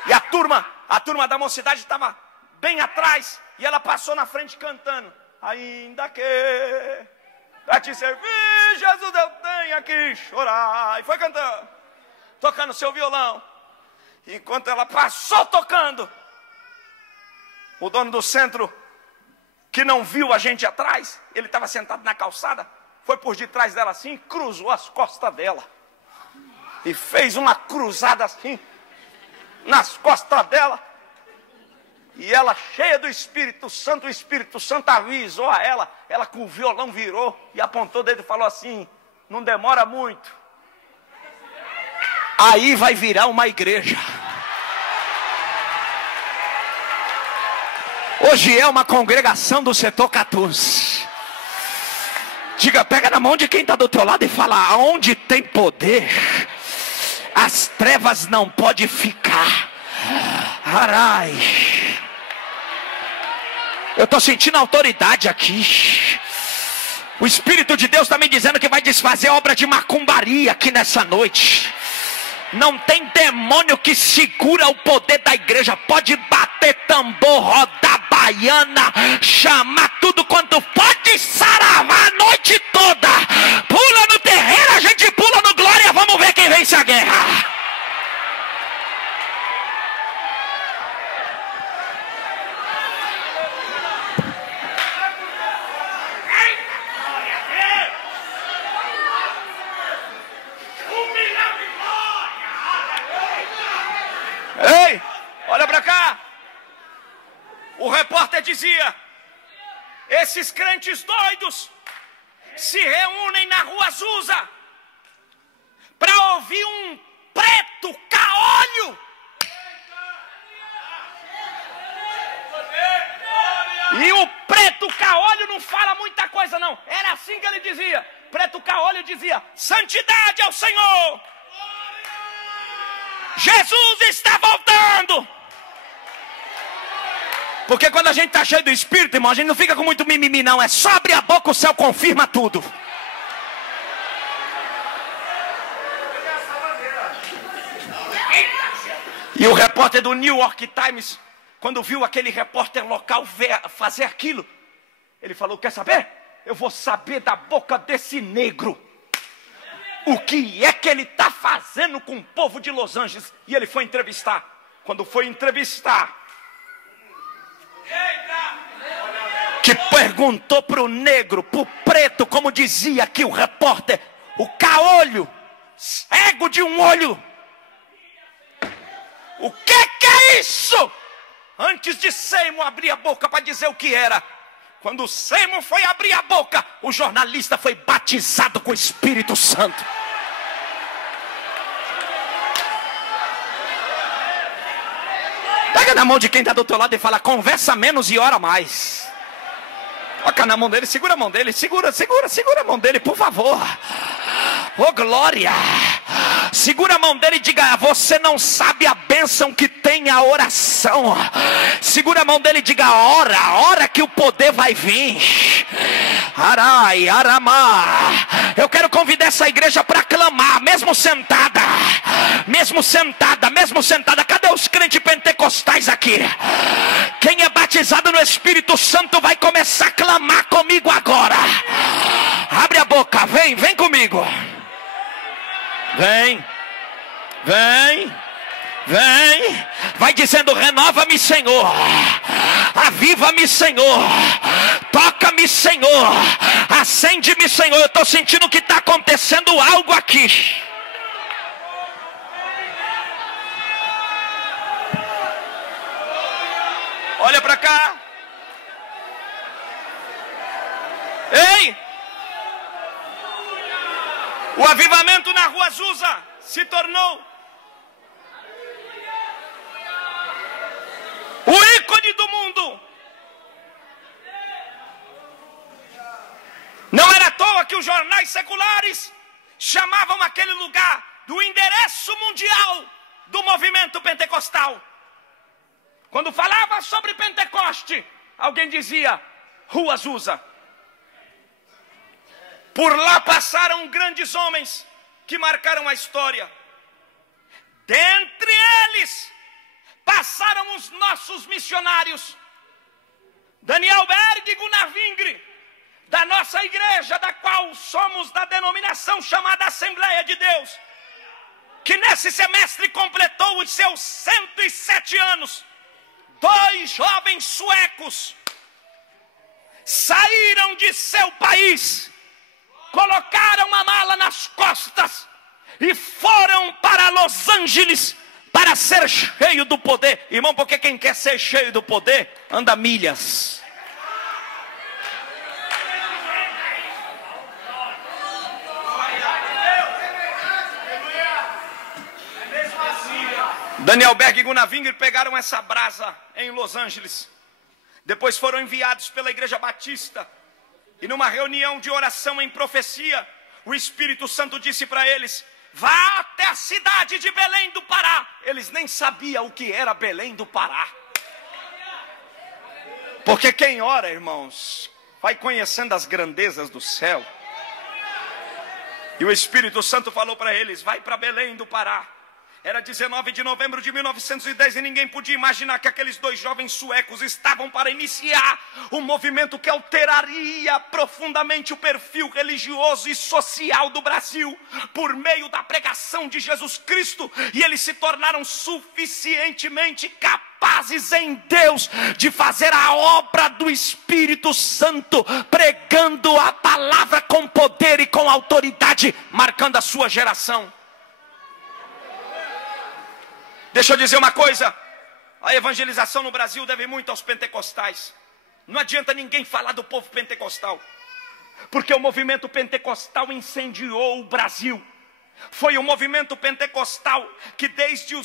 E a turma da mocidade estava bem atrás. E ela passou na frente cantando. Ainda que pra te servir, Jesus, eu tenho que chorar. E foi cantando, tocando seu violão. E enquanto ela passou tocando, o dono do centro, que não viu a gente atrás, ele estava sentado na calçada, foi por detrás dela assim, cruzou as costas dela. E fez uma cruzada assim, nas costas dela. E ela, cheia do Espírito Santo, o Espírito Santo avisou a ela. Ela com o violão virou e apontou o dedo e falou assim, não demora muito, aí vai virar uma igreja. Hoje é uma congregação do setor 14. Diga, pega na mão de quem está do teu lado e fala, aonde tem poder, as trevas não podem ficar. Arai. Eu estou sentindo autoridade aqui. O Espírito de Deus está me dizendo que vai desfazer obra de macumbaria aqui nessa noite. Não tem demônio que segura o poder da igreja. Pode bater tambor, rodar baiana, chamar tudo quanto pode, saravar a noite toda. Pula no terreiro, a gente pula no glória. Vamos ver quem vence a guerra. Ei, olha pra cá. O repórter dizia, esses crentes doidos se reúnem na rua Azusa para ouvir um preto caolho. E o preto caolho não fala muita coisa não. Era assim que ele dizia. Preto caolho dizia, santidade ao Senhor. Jesus está voltando. Porque quando a gente está cheio do Espírito, irmão, a gente não fica com muito mimimi não. É só abrir a boca, o céu confirma tudo. E o repórter do New York Times, quando viu aquele repórter local fazer aquilo, ele falou, quer saber? Eu vou saber da boca desse negro o que é que ele está fazendo com o povo de Los Angeles. E ele foi entrevistar. Quando foi entrevistar, que perguntou para o negro, para o preto, como dizia aqui o repórter, o caolho, cego de um olho, o que é isso? antes de Seymour abrir a boca para dizer o que era, quando Seymour foi abrir a boca, o jornalista foi batizado com o Espírito Santo. Pega na mão de quem está do teu lado e fala: conversa menos e ora mais. Toca na mão dele, segura a mão dele, segura a mão dele, por favor. Oh glória! Segura a mão dele e diga: você não sabe a bênção que tem a oração. Segura a mão dele e diga: ora que o poder vai vir. Arai, aramá. Eu quero convidar essa igreja para clamar, mesmo sentada. Cadê os crentes pentecostais aqui? Quem é batizado no Espírito Santo vai começar a clamar comigo agora. Abre a boca, vem comigo. Vem. Vai dizendo: renova-me, Senhor. Aviva-me, Senhor. Toca-me, Senhor. Acende-me, Senhor. Eu estou sentindo que está acontecendo algo aqui. Olha para cá. Ei! O avivamento na Rua Azusa se tornou o ícone do mundo. Não era à toa que os jornais seculares chamavam aquele lugar do endereço mundial do movimento pentecostal. Quando falava sobre Pentecoste, alguém dizia: Rua Azusa. Por lá passaram grandes homens que marcaram a história. Dentre eles passaram os nossos missionários. Daniel Berg e Gunnar Wingre, da nossa igreja, da qual somos da denominação chamada Assembleia de Deus, que nesse semestre completou os seus 107 anos. 2 jovens suecos saíram de seu país, colocaram a mala nas costas e foram para Los Angeles para ser cheio do poder. Irmão, porque quem quer ser cheio do poder anda milhas. Daniel Berg e Gunnar Wingre pegaram essa brasa em Los Angeles. Depois foram enviados pela Igreja Batista. E numa reunião de oração em profecia, o Espírito Santo disse para eles: vá até a cidade de Belém do Pará. Eles nem sabiam o que era Belém do Pará. Porque quem ora, irmãos, vai conhecendo as grandezas do céu. E o Espírito Santo falou para eles: vai para Belém do Pará. Era 19 de novembro de 1910 e ninguém podia imaginar que aqueles 2 jovens suecos estavam para iniciar um movimento que alteraria profundamente o perfil religioso e social do Brasil por meio da pregação de Jesus Cristo. E eles se tornaram suficientemente capazes em Deus de fazer a obra do Espírito Santo, pregando a palavra com poder e com autoridade, marcando a sua geração. Deixa eu dizer uma coisa: a evangelização no Brasil deve muito aos pentecostais. Não adianta ninguém falar do povo pentecostal, porque o movimento pentecostal incendiou o Brasil. Foi o movimento pentecostal que desde o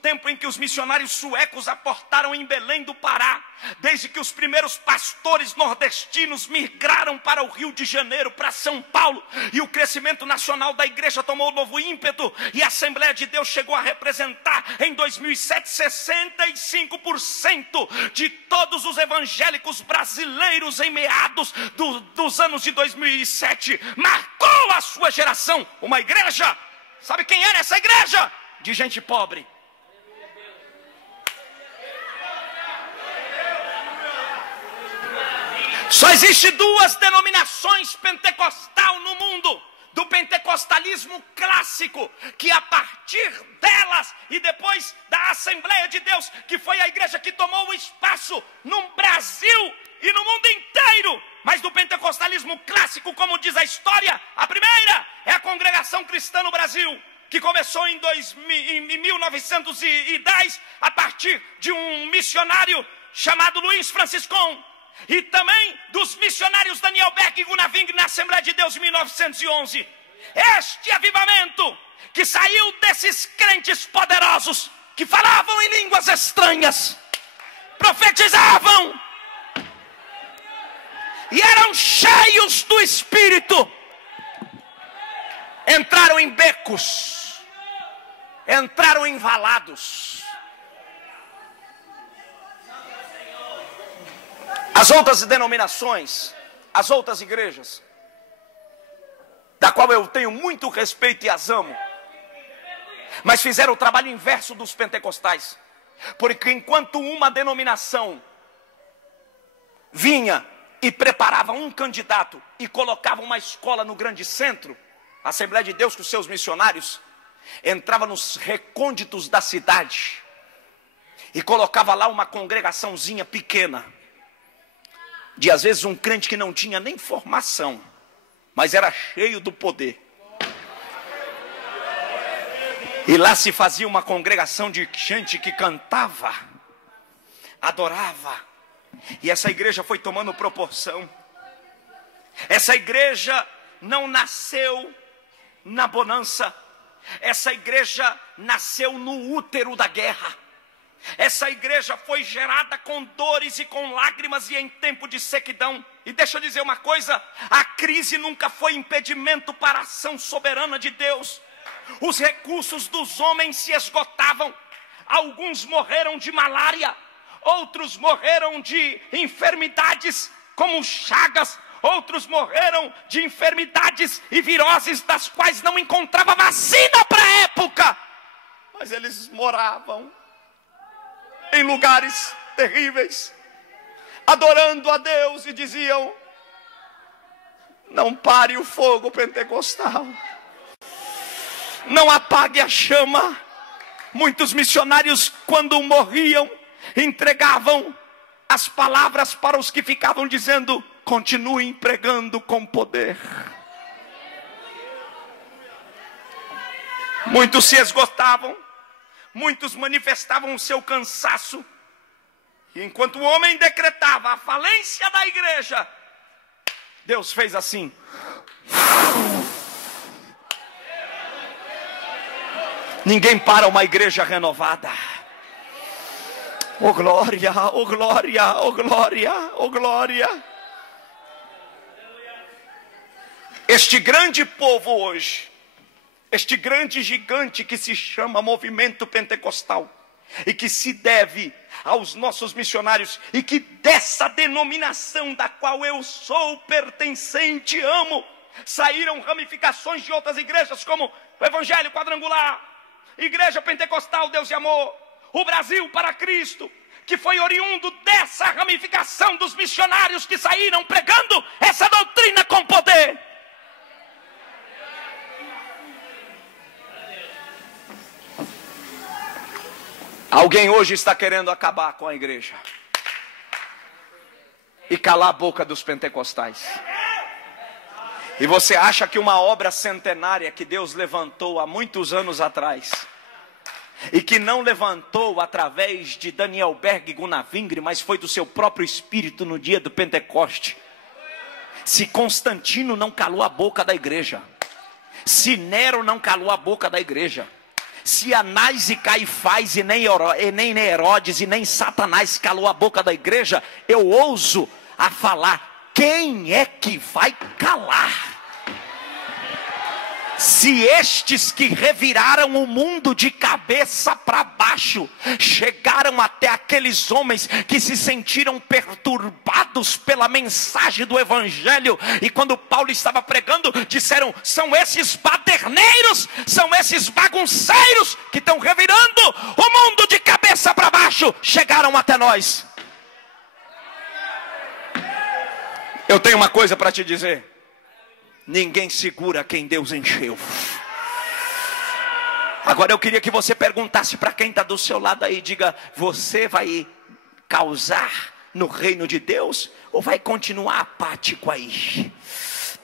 tempo em que os missionários suecos aportaram em Belém do Pará, desde que os primeiros pastores nordestinos migraram para o Rio de Janeiro, para São Paulo, e o crescimento nacional da igreja tomou novo ímpeto, e a Assembleia de Deus chegou a representar em 2007 65% de todos os evangélicos brasileiros em meados dos anos de 2007. Marcou a sua geração uma igreja. Sabe quem era essa igreja? De gente pobre. Só existe 2 denominações pentecostal no mundo: do pentecostalismo clássico, que a partir delas e depois da Assembleia de Deus, que foi a igreja que tomou o espaço no Brasil e no mundo inteiro. Mas do pentecostalismo clássico, como diz a história, a primeira é a Congregação Cristã no Brasil, que começou em 1910, a partir de um missionário chamado Luiz Franciscon, e também dos missionários Daniel Berg e Gunnar Wingre na Assembleia de Deus em 1911. Este avivamento que saiu desses crentes poderosos, que falavam em línguas estranhas, profetizavam e eram cheios do Espírito, entraram em becos, entraram em valados. As outras denominações, as outras igrejas, da qual eu tenho muito respeito e as amo, mas fizeram o trabalho inverso dos pentecostais. Porque enquanto uma denominação vinha e preparava um candidato e colocava uma escola no grande centro, a Assembleia de Deus com seus missionários entrava nos recônditos da cidade e colocava lá uma congregaçãozinha pequena, de às vezes um crente que não tinha nem formação, mas era cheio do poder. E lá se fazia uma congregação de gente que cantava, adorava. E essa igreja foi tomando proporção. Essa igreja não nasceu na bonança. Essa igreja nasceu no útero da guerra. Essa igreja foi gerada com dores e com lágrimas e em tempo de sequidão. E deixa eu dizer uma coisa, a crise nunca foi impedimento para a ação soberana de Deus. Os recursos dos homens se esgotavam. Alguns morreram de malária, outros morreram de enfermidades como chagas, outros morreram de enfermidades e viroses das quais não encontrava vacina para a época. Mas eles moravam em lugares terríveis, adorando a Deus, e diziam: não pare o fogo pentecostal, não apague a chama. Muitos missionários, quando morriam, entregavam as palavras para os que ficavam, dizendo: continuem pregando com poder. Muitos se esgotavam, muitos manifestavam o seu cansaço, e enquanto o homem decretava a falência da igreja, Deus fez assim: ninguém para uma igreja renovada. Oh glória, oh glória, oh glória, oh glória. Este grande povo hoje, este grande gigante que se chama movimento pentecostal, e que se deve aos nossos missionários, e que dessa denominação da qual eu sou pertencente, amo, saíram ramificações de outras igrejas, como o Evangelho Quadrangular, Igreja Pentecostal Deus e Amor, o Brasil para Cristo, que foi oriundo dessa ramificação dos missionários que saíram pregando essa doutrina com poder. Alguém hoje está querendo acabar com a igreja e calar a boca dos pentecostais. E você acha que uma obra centenária que Deus levantou há muitos anos atrás, e que não levantou através de Daniel Berg e Gunnar Wingre, mas foi do seu próprio espírito no dia do Pentecoste, se Constantino não calou a boca da igreja, se Nero não calou a boca da igreja, se Anás e Caifás e nem Herodes e nem Satanás calou a boca da igreja, eu ouso a falar: quem é que vai calar? Se estes que reviraram o mundo de cabeça para baixo chegaram até aqueles homens que se sentiram perturbados pela mensagem do Evangelho, e quando Paulo estava pregando, disseram: são esses baderneiros, são esses bagunceiros que estão revirando o mundo de cabeça para baixo, chegaram até nós. Eu tenho uma coisa para te dizer: ninguém segura quem Deus encheu. Agora eu queria que você perguntasse para quem está do seu lado aí, diga: você vai causar no reino de Deus ou vai continuar apático aí?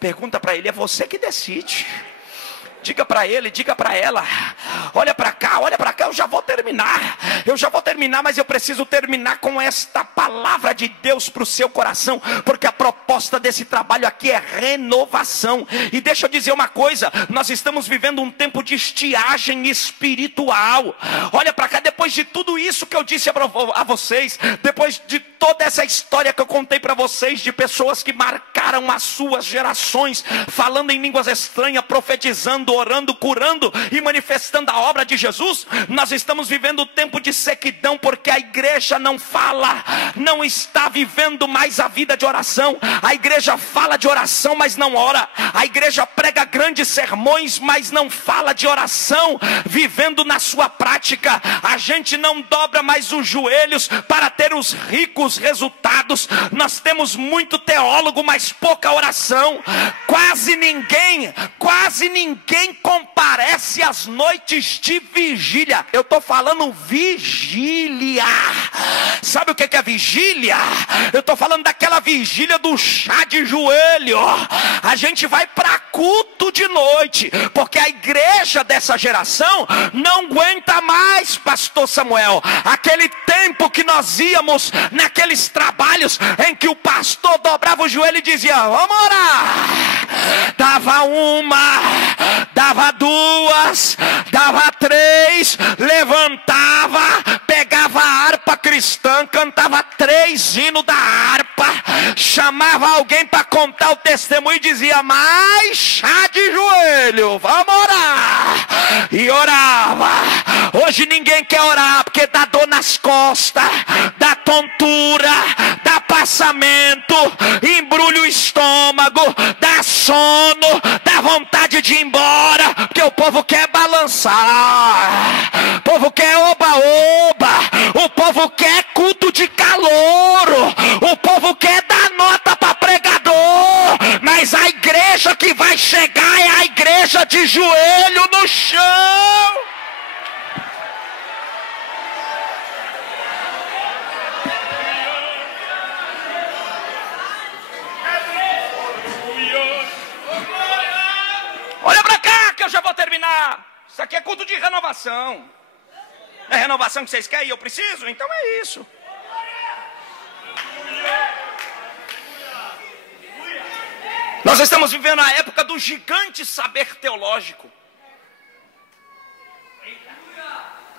Pergunta para ele, é você que decide. Diga para ele, diga para ela: olha para cá, eu já vou terminar, mas eu preciso terminar com esta palavra de Deus para o seu coração, porque a proposta desse trabalho aqui é renovação. E deixa eu dizer uma coisa: nós estamos vivendo um tempo de estiagem espiritual. Olha para cá, depois de tudo isso que eu disse a vocês, depois de toda essa história que eu contei para vocês, de pessoas que marcaram as suas gerações, falando em línguas estranhas, profetizando, orando, curando e manifestando a obra de Jesus, nós estamos vivendo o tempo de sequidão, porque a igreja não fala, não está vivendo mais a vida de oração. A igreja fala de oração, mas não ora. A igreja prega grandes sermões, mas não fala de oração, vivendo na sua prática. A gente não dobra mais os joelhos para ter os ricos resultados. Nós temos muito teólogo, mas pouca oração. Quase ninguém comparece às noites de vigília. Eu estou falando vigília. Sabe o que é vigília? Eu estou falando daquela vigília do chá de joelho. A gente vai para culto de noite, porque a igreja dessa geração não aguenta mais, pastor Samuel, aquele tempo que nós íamos naqueles trabalhos em que o pastor dobrava o joelho e dizia: vamos orar. Dava uma, dava duas, dava três, levantava, pegava a harpa cristã, cantava 3 hinos da harpa, chamava alguém para contar o testemunho e dizia: mais chá de joelho, vamos orar. E orava. Hoje ninguém quer orar, porque dá dor nas costas, dá tontura, dá passamento, embrulha o estômago, dá sono, dá vontade de ir embora, porque o povo quer balançar, o povo quer oba-oba, o povo quer culto de calouro, o povo quer dar nota para pregador, mas a igreja que vai chegar é a igreja de joelho no chão. Olha pra cá que eu já vou terminar. Isso aqui é culto de renovação. É renovação que vocês querem e eu preciso? Então é isso. Nós estamos vivendo a época do gigante saber teológico.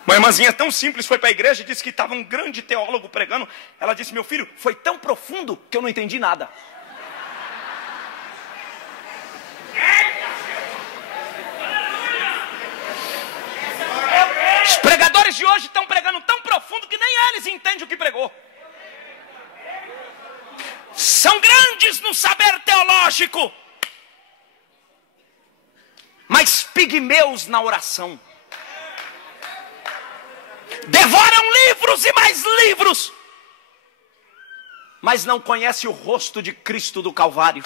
Uma irmãzinha tão simples foi para a igreja e disse que estava um grande teólogo pregando. Ela disse: meu filho, foi tão profundo que eu não entendi nada. Os pregadores de hoje estão pregando tão profundo que nem eles entendem o que pregou. São grandes no saber teológico, mas pigmeus na oração. Devoram livros e mais livros, mas não conhecem o rosto de Cristo do Calvário.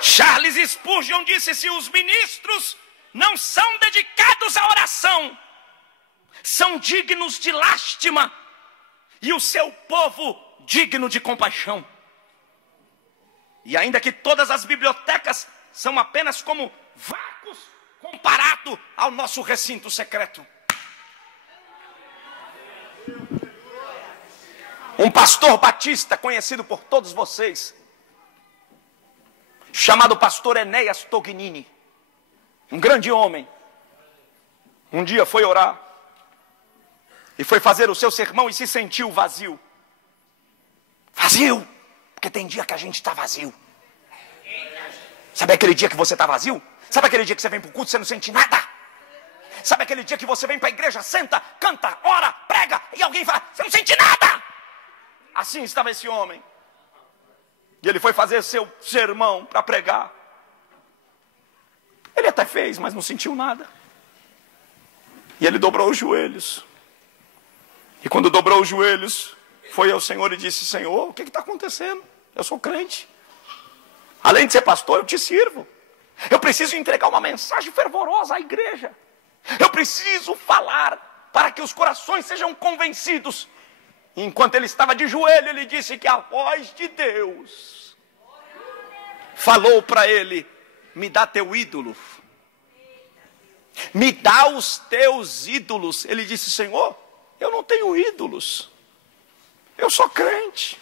Charles Spurgeon disse: se os ministros não são dedicados à oração, são dignos de lástima, e o seu povo digno de compaixão. E ainda que todas as bibliotecas são apenas como vácuos comparado ao nosso recinto secreto. Um pastor batista conhecido por todos vocês, chamado pastor Enéas Tognini, um grande homem, um dia foi orar e foi fazer o seu sermão e se sentiu vazio. Vazio, porque tem dia que a gente está vazio. Sabe aquele dia que você está vazio? Sabe aquele dia que você vem para o culto e você não sente nada? Sabe aquele dia que você vem para a igreja, senta, canta, ora, prega e alguém fala: você não sente nada? Assim estava esse homem. E ele foi fazer seu sermão para pregar. Ele até fez, mas não sentiu nada. E ele dobrou os joelhos. E quando dobrou os joelhos, foi ao Senhor e disse: Senhor, o que está acontecendo? Eu sou crente. Além de ser pastor, eu te sirvo. Eu preciso entregar uma mensagem fervorosa à igreja. Eu preciso falar para que os corações sejam convencidos. E enquanto ele estava de joelho, ele disse que a voz de Deus falou para ele: me dá teu ídolo. Me dá os teus ídolos. Ele disse: Senhor, eu não tenho ídolos. Eu sou crente.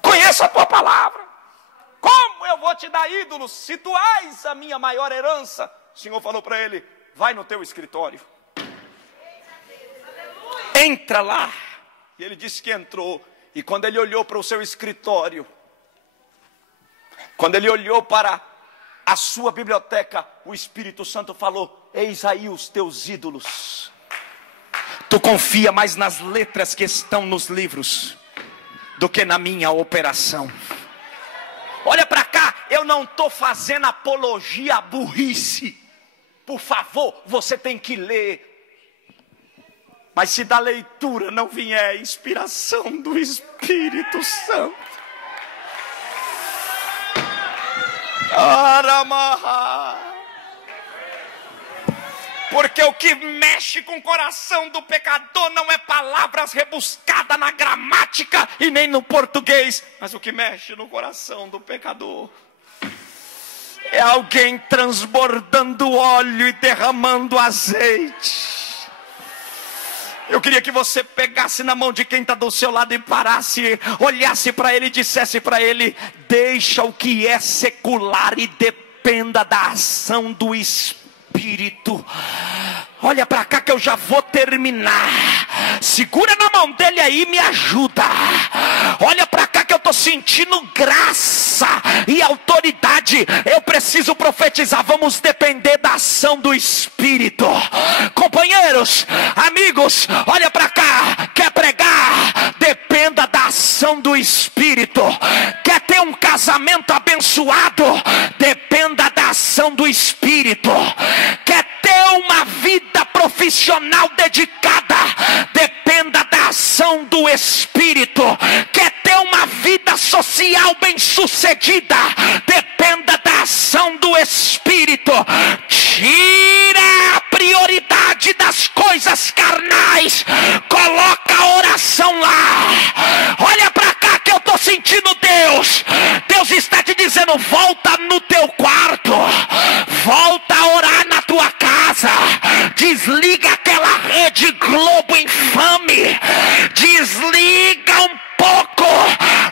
Conheço a tua palavra. Como eu vou te dar ídolos se tu és a minha maior herança? O Senhor falou para ele: vai no teu escritório. Entra lá. E ele disse que entrou. E quando ele olhou para o seu escritório, quando ele olhou para a sua biblioteca, o Espírito Santo falou: eis aí os teus ídolos. Tu confia mais nas letras que estão nos livros do que na minha operação. Olha para cá, eu não estou fazendo apologia à burrice. Por favor, você tem que ler. Mas se da leitura não vier inspiração do Espírito Santo, porque o que mexe com o coração do pecador não é palavras rebuscadas na gramática e nem no português, mas o que mexe no coração do pecador é alguém transbordando óleo e derramando azeite. Eu queria que você pegasse na mão de quem está do seu lado e parasse, olhasse para ele e dissesse para ele: deixa o que é secular e dependa da ação do Espírito. Olha para cá que eu já vou terminar. Segura na mão dele aí e me ajuda. Olha para cá que eu estou sentindo graça e autoridade. Eu preciso profetizar. Vamos depender da ação do Espírito. Companheiros, amigos, olha para cá. Quer pregar? Dependa da ação do Espírito. Quer ter um casamento abençoado? Dependa da ação do Espírito. Quer ter uma vida profissional dedicada? Dependa da ação do Espírito. Quer ter uma vida social bem-sucedida? Dependa da ação do Espírito. Tira a prioridade das coisas carnais, coloca a oração lá. Olha para cá que eu estou sentindo Deus. Deus está te dizendo: volta no teu quarto, volta a orar na tua casa. Desliga aquela Rede Globo infame, desliga um pouco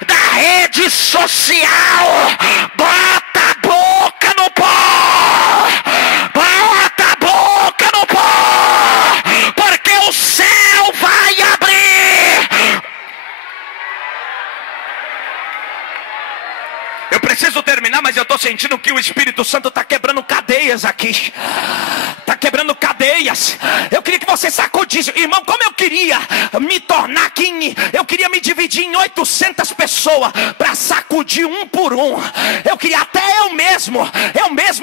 da rede social, bota a boca no pó, bota a boca no pó, porque o céu vai abrir. Eu preciso terminar, mas eu estou sentindo que o Espírito Santo está quebrando cadeias aqui. Está quebrando cadeias. Eu queria que você sacudisse. Irmão, como eu queria me tornar aqui, eu queria me dividir em 800 pessoas para sacudir um por um. Eu queria até eu mesmo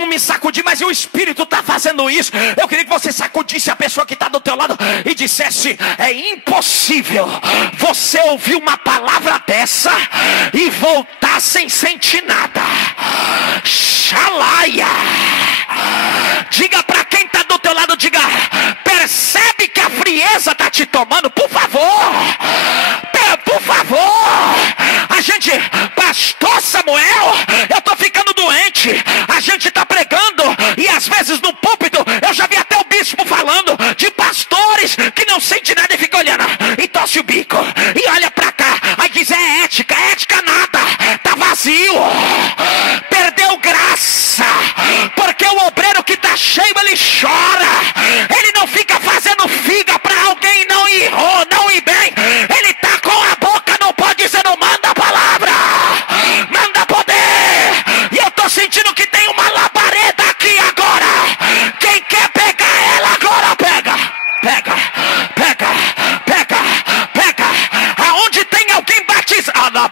me sacudir, mas o Espírito está fazendo isso. Eu queria que você sacudisse a pessoa que está do teu lado e dissesse: é impossível você ouvir uma palavra dessa e voltar sem sentir nada. Xalaia. Diga para quem está do teu lado, diga: percebe que a frieza está te tomando? Por favor, por favor. A gente, pastor Samuel, eu estou ficando doente. A gente está pregando e às vezes no púlpito eu já vi até o bispo falando de pastores que não sente nada e fica olhando e torce o bico e olha para cá. Aí diz: é ética nada, tá vazio, perdeu graça, porque o obreiro que tá cheio, ele chora, ele não fica fazendo figa para alguém não ir bem, ele tá com a boca no pó dizendo: manda a palavra, manda poder. E eu tô sentindo que tem uma labareda aqui agora. Quem quer pegar ela agora, pega. Aonde tem alguém batizado,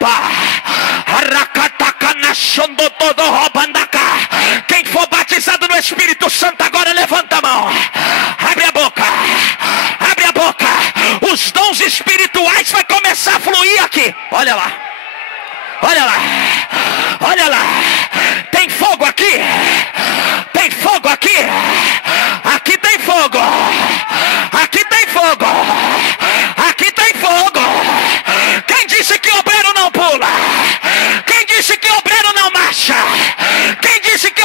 quem for batizado no Espírito Santo agora levanta a mão. Abre a boca. Os dons espirituais vai começar a fluir aqui. Olha lá. Tem fogo aqui. Aqui tem fogo. Quem disse que obreiro não pula? Quem disse que obreiro não marcha? Quem disse que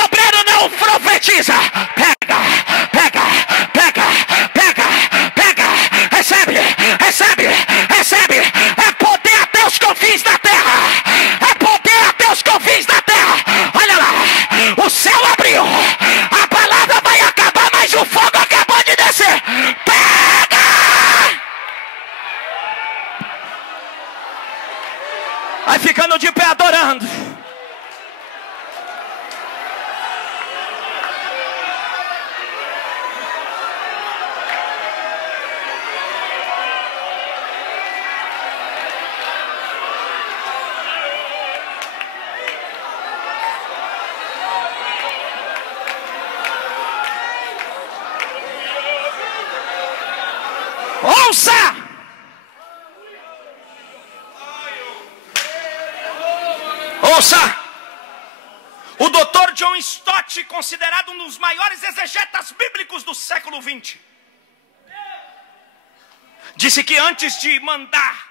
Vai ficando de pé adorando. Ouça! Ouça! O Dr. John Stott, considerado um dos maiores exegetas bíblicos do século XX, disse que antes de mandar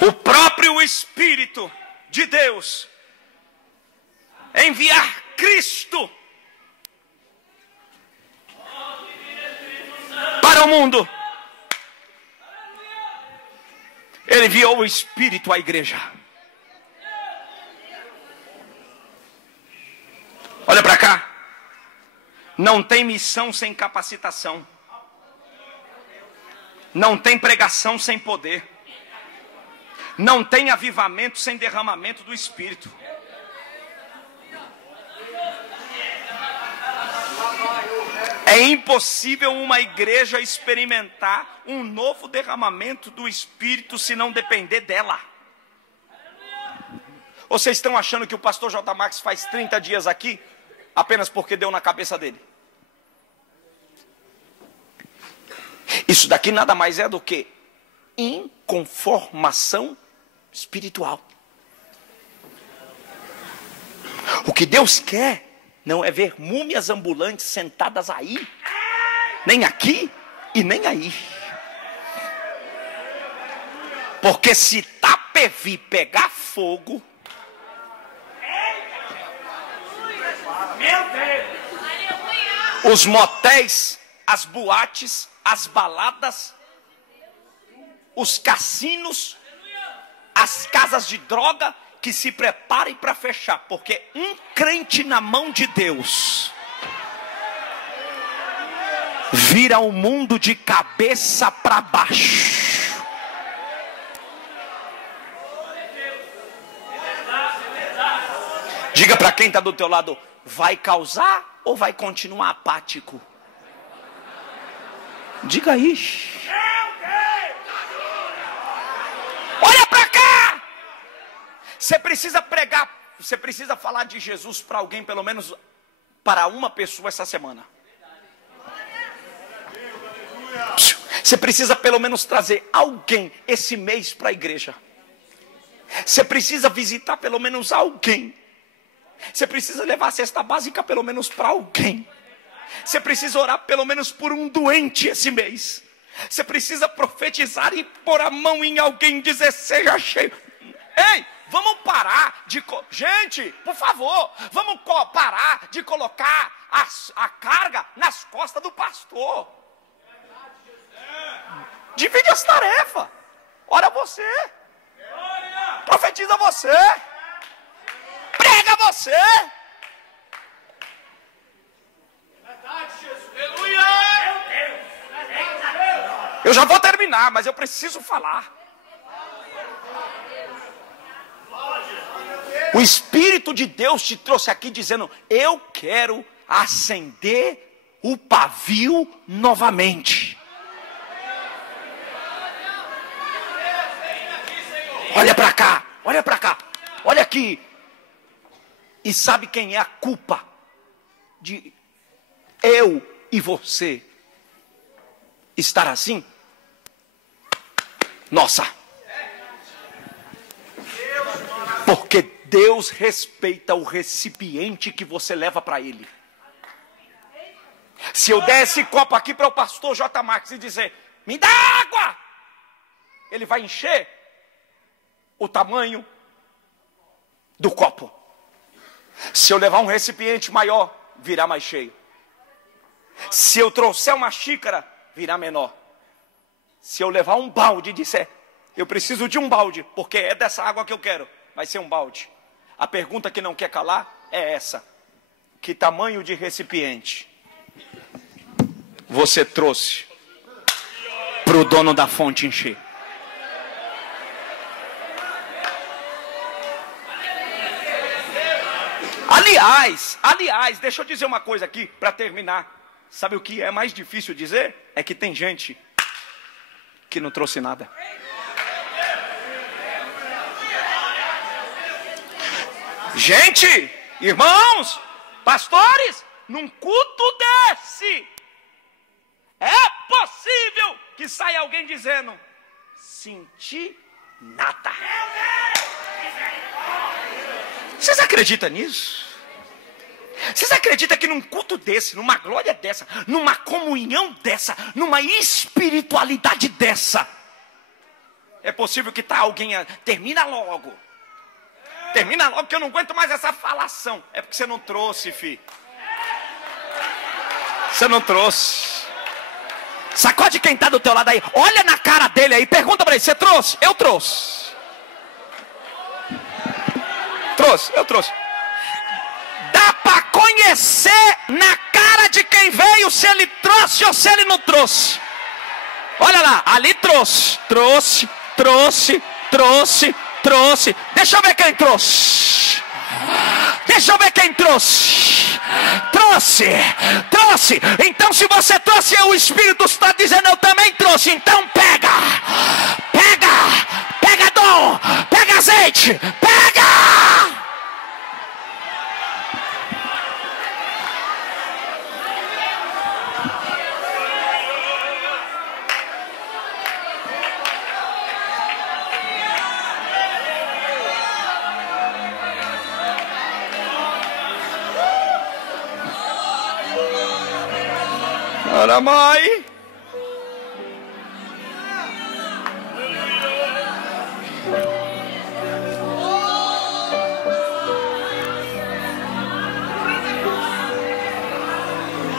o próprio Espírito de Deus enviar Cristo para o mundo, Ele enviou o Espírito à igreja. Olha para cá. Não tem missão sem capacitação. Não tem pregação sem poder. Não tem avivamento sem derramamento do Espírito. É impossível uma igreja experimentar um novo derramamento do Espírito se não depender dela. Vocês estão achando que o pastor J. Max faz 30 dias aqui apenas porque deu na cabeça dele? Isso daqui nada mais é do que inconformação espiritual. O que Deus quer não é ver múmias ambulantes sentadas aí, nem aqui e nem aí. Porque se Itapevi pegar fogo, os motéis, as boates, as baladas, os cassinos, as casas de droga, que se preparem para fechar, porque um crente na mão de Deus vira o mundo de cabeça para baixo. Diga para quem está do teu lado: vai causar ou vai continuar apático? Diga aí. Olha para cá. Você precisa pregar, você precisa falar de Jesus para alguém, pelo menos para uma pessoa essa semana. Você precisa pelo menos trazer alguém esse mês para a igreja. Você precisa visitar pelo menos alguém. Você precisa levar a cesta básica pelo menos para alguém. Você precisa orar pelo menos por um doente esse mês. Você precisa profetizar e pôr a mão em alguém e dizer: seja cheio. Ei, vamos parar de... Gente, por favor, vamos parar de colocar a carga nas costas do pastor. Divide as tarefas. Ora você. Profetiza você. Prega você. Eu já vou terminar, mas eu preciso falar. O Espírito de Deus te trouxe aqui dizendo: eu quero acender o pavio novamente. Olha para cá, olha para cá, olha aqui. E sabe quem é a culpa de eu e você estar assim? Nossa. Porque Deus respeita o recipiente que você leva para Ele. Se eu der esse copo aqui para o pastor J. Max e dizer: me dá água, ele vai encher o tamanho do copo. Se eu levar um recipiente maior, virá mais cheio. Se eu trouxer uma xícara, virá menor. Se eu levar um balde e disser: eu preciso de um balde, porque é dessa água que eu quero, vai ser um balde. A pergunta que não quer calar é essa: que tamanho de recipiente você trouxe para o dono da fonte encher. Aliás, deixa eu dizer uma coisa aqui para terminar. Sabe o que é mais difícil dizer? É que tem gente que não trouxe nada. Gente, irmãos, pastores, num culto desse, é possível que saia alguém dizendo: senti nada. Vocês acreditam nisso? Vocês acreditam que num culto desse, numa glória dessa, numa comunhão dessa, numa espiritualidade dessa, é possível que alguém termina logo que eu não aguento mais essa falação? É porque você não trouxe, filho. Você não trouxe. Sacode quem está do teu lado aí, olha na cara dele aí, pergunta para ele: você trouxe? Eu trouxe. Eu trouxe. Dá para conhecer na cara de quem veio se ele trouxe ou se ele não trouxe. Olha lá, ali trouxe. Deixa eu ver quem trouxe. Trouxe. Então, se você trouxe, o Espírito está dizendo: eu também trouxe. Então pega dom, pega azeite, pega. Aramai.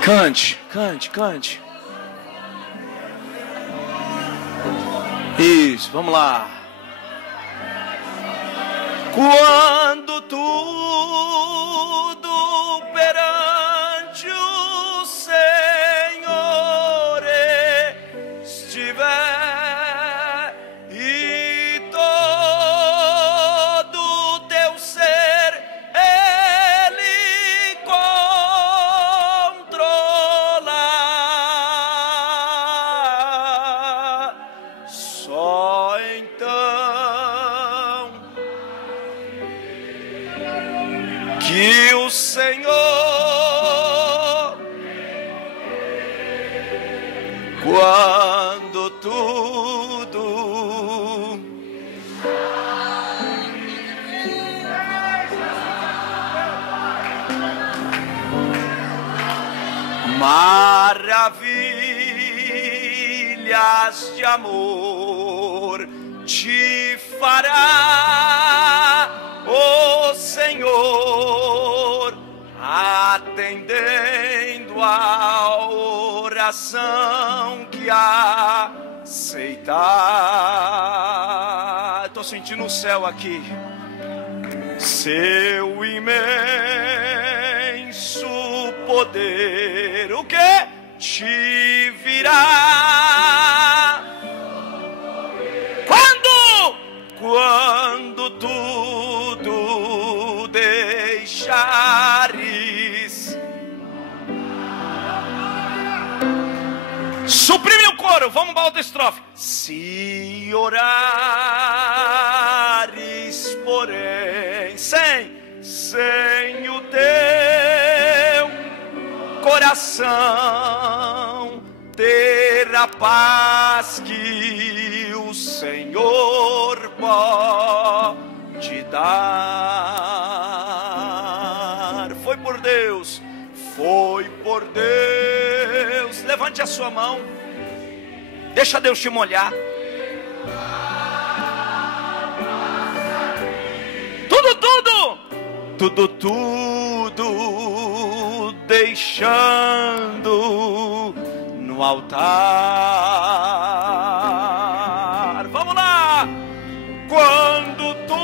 Cante. Isso, vamos lá. Quando tudo perante o Senhor estiver e todo teu ser Ele controla, só então que o Senhor, quando tudo maravilhas de amor te fará, o Senhor, atendendo a oração que aceitar. Estou sentindo o céu aqui. Seu imenso poder, o que te virá quando tudo deixares. Suprime o coro, vamos para outra estrofe. Se orares, porém, sem o teu coração ter a paz que o Senhor pode dar. Foi por Deus. Levante a sua mão. Deixa Deus te molhar. Tudo deixando no altar. Vamos lá! Quando tudo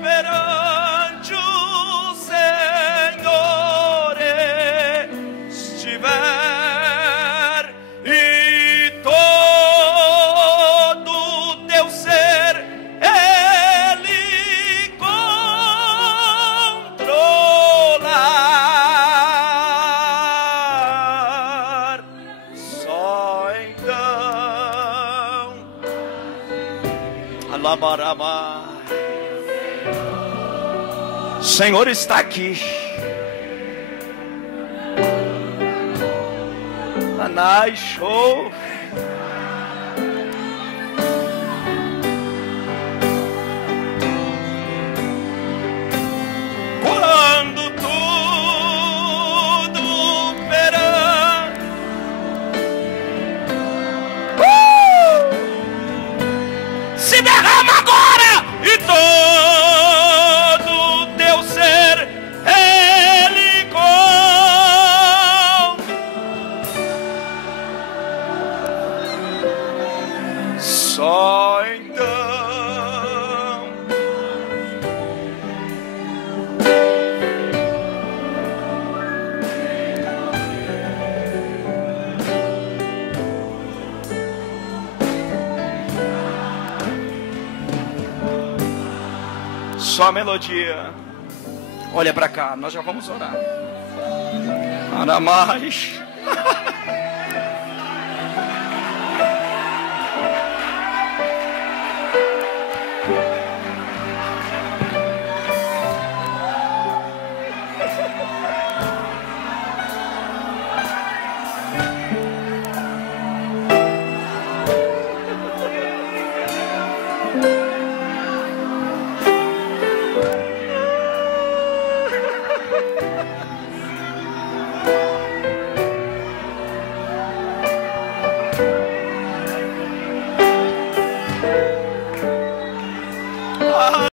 perante o Senhor estiver e Alabarama. O Senhor está aqui. Anai show. Quando tudo verá, Se derrama agora! e todo teu ser ele com só então só a melodia. Olha para cá, nós já vamos orar. Nada mais.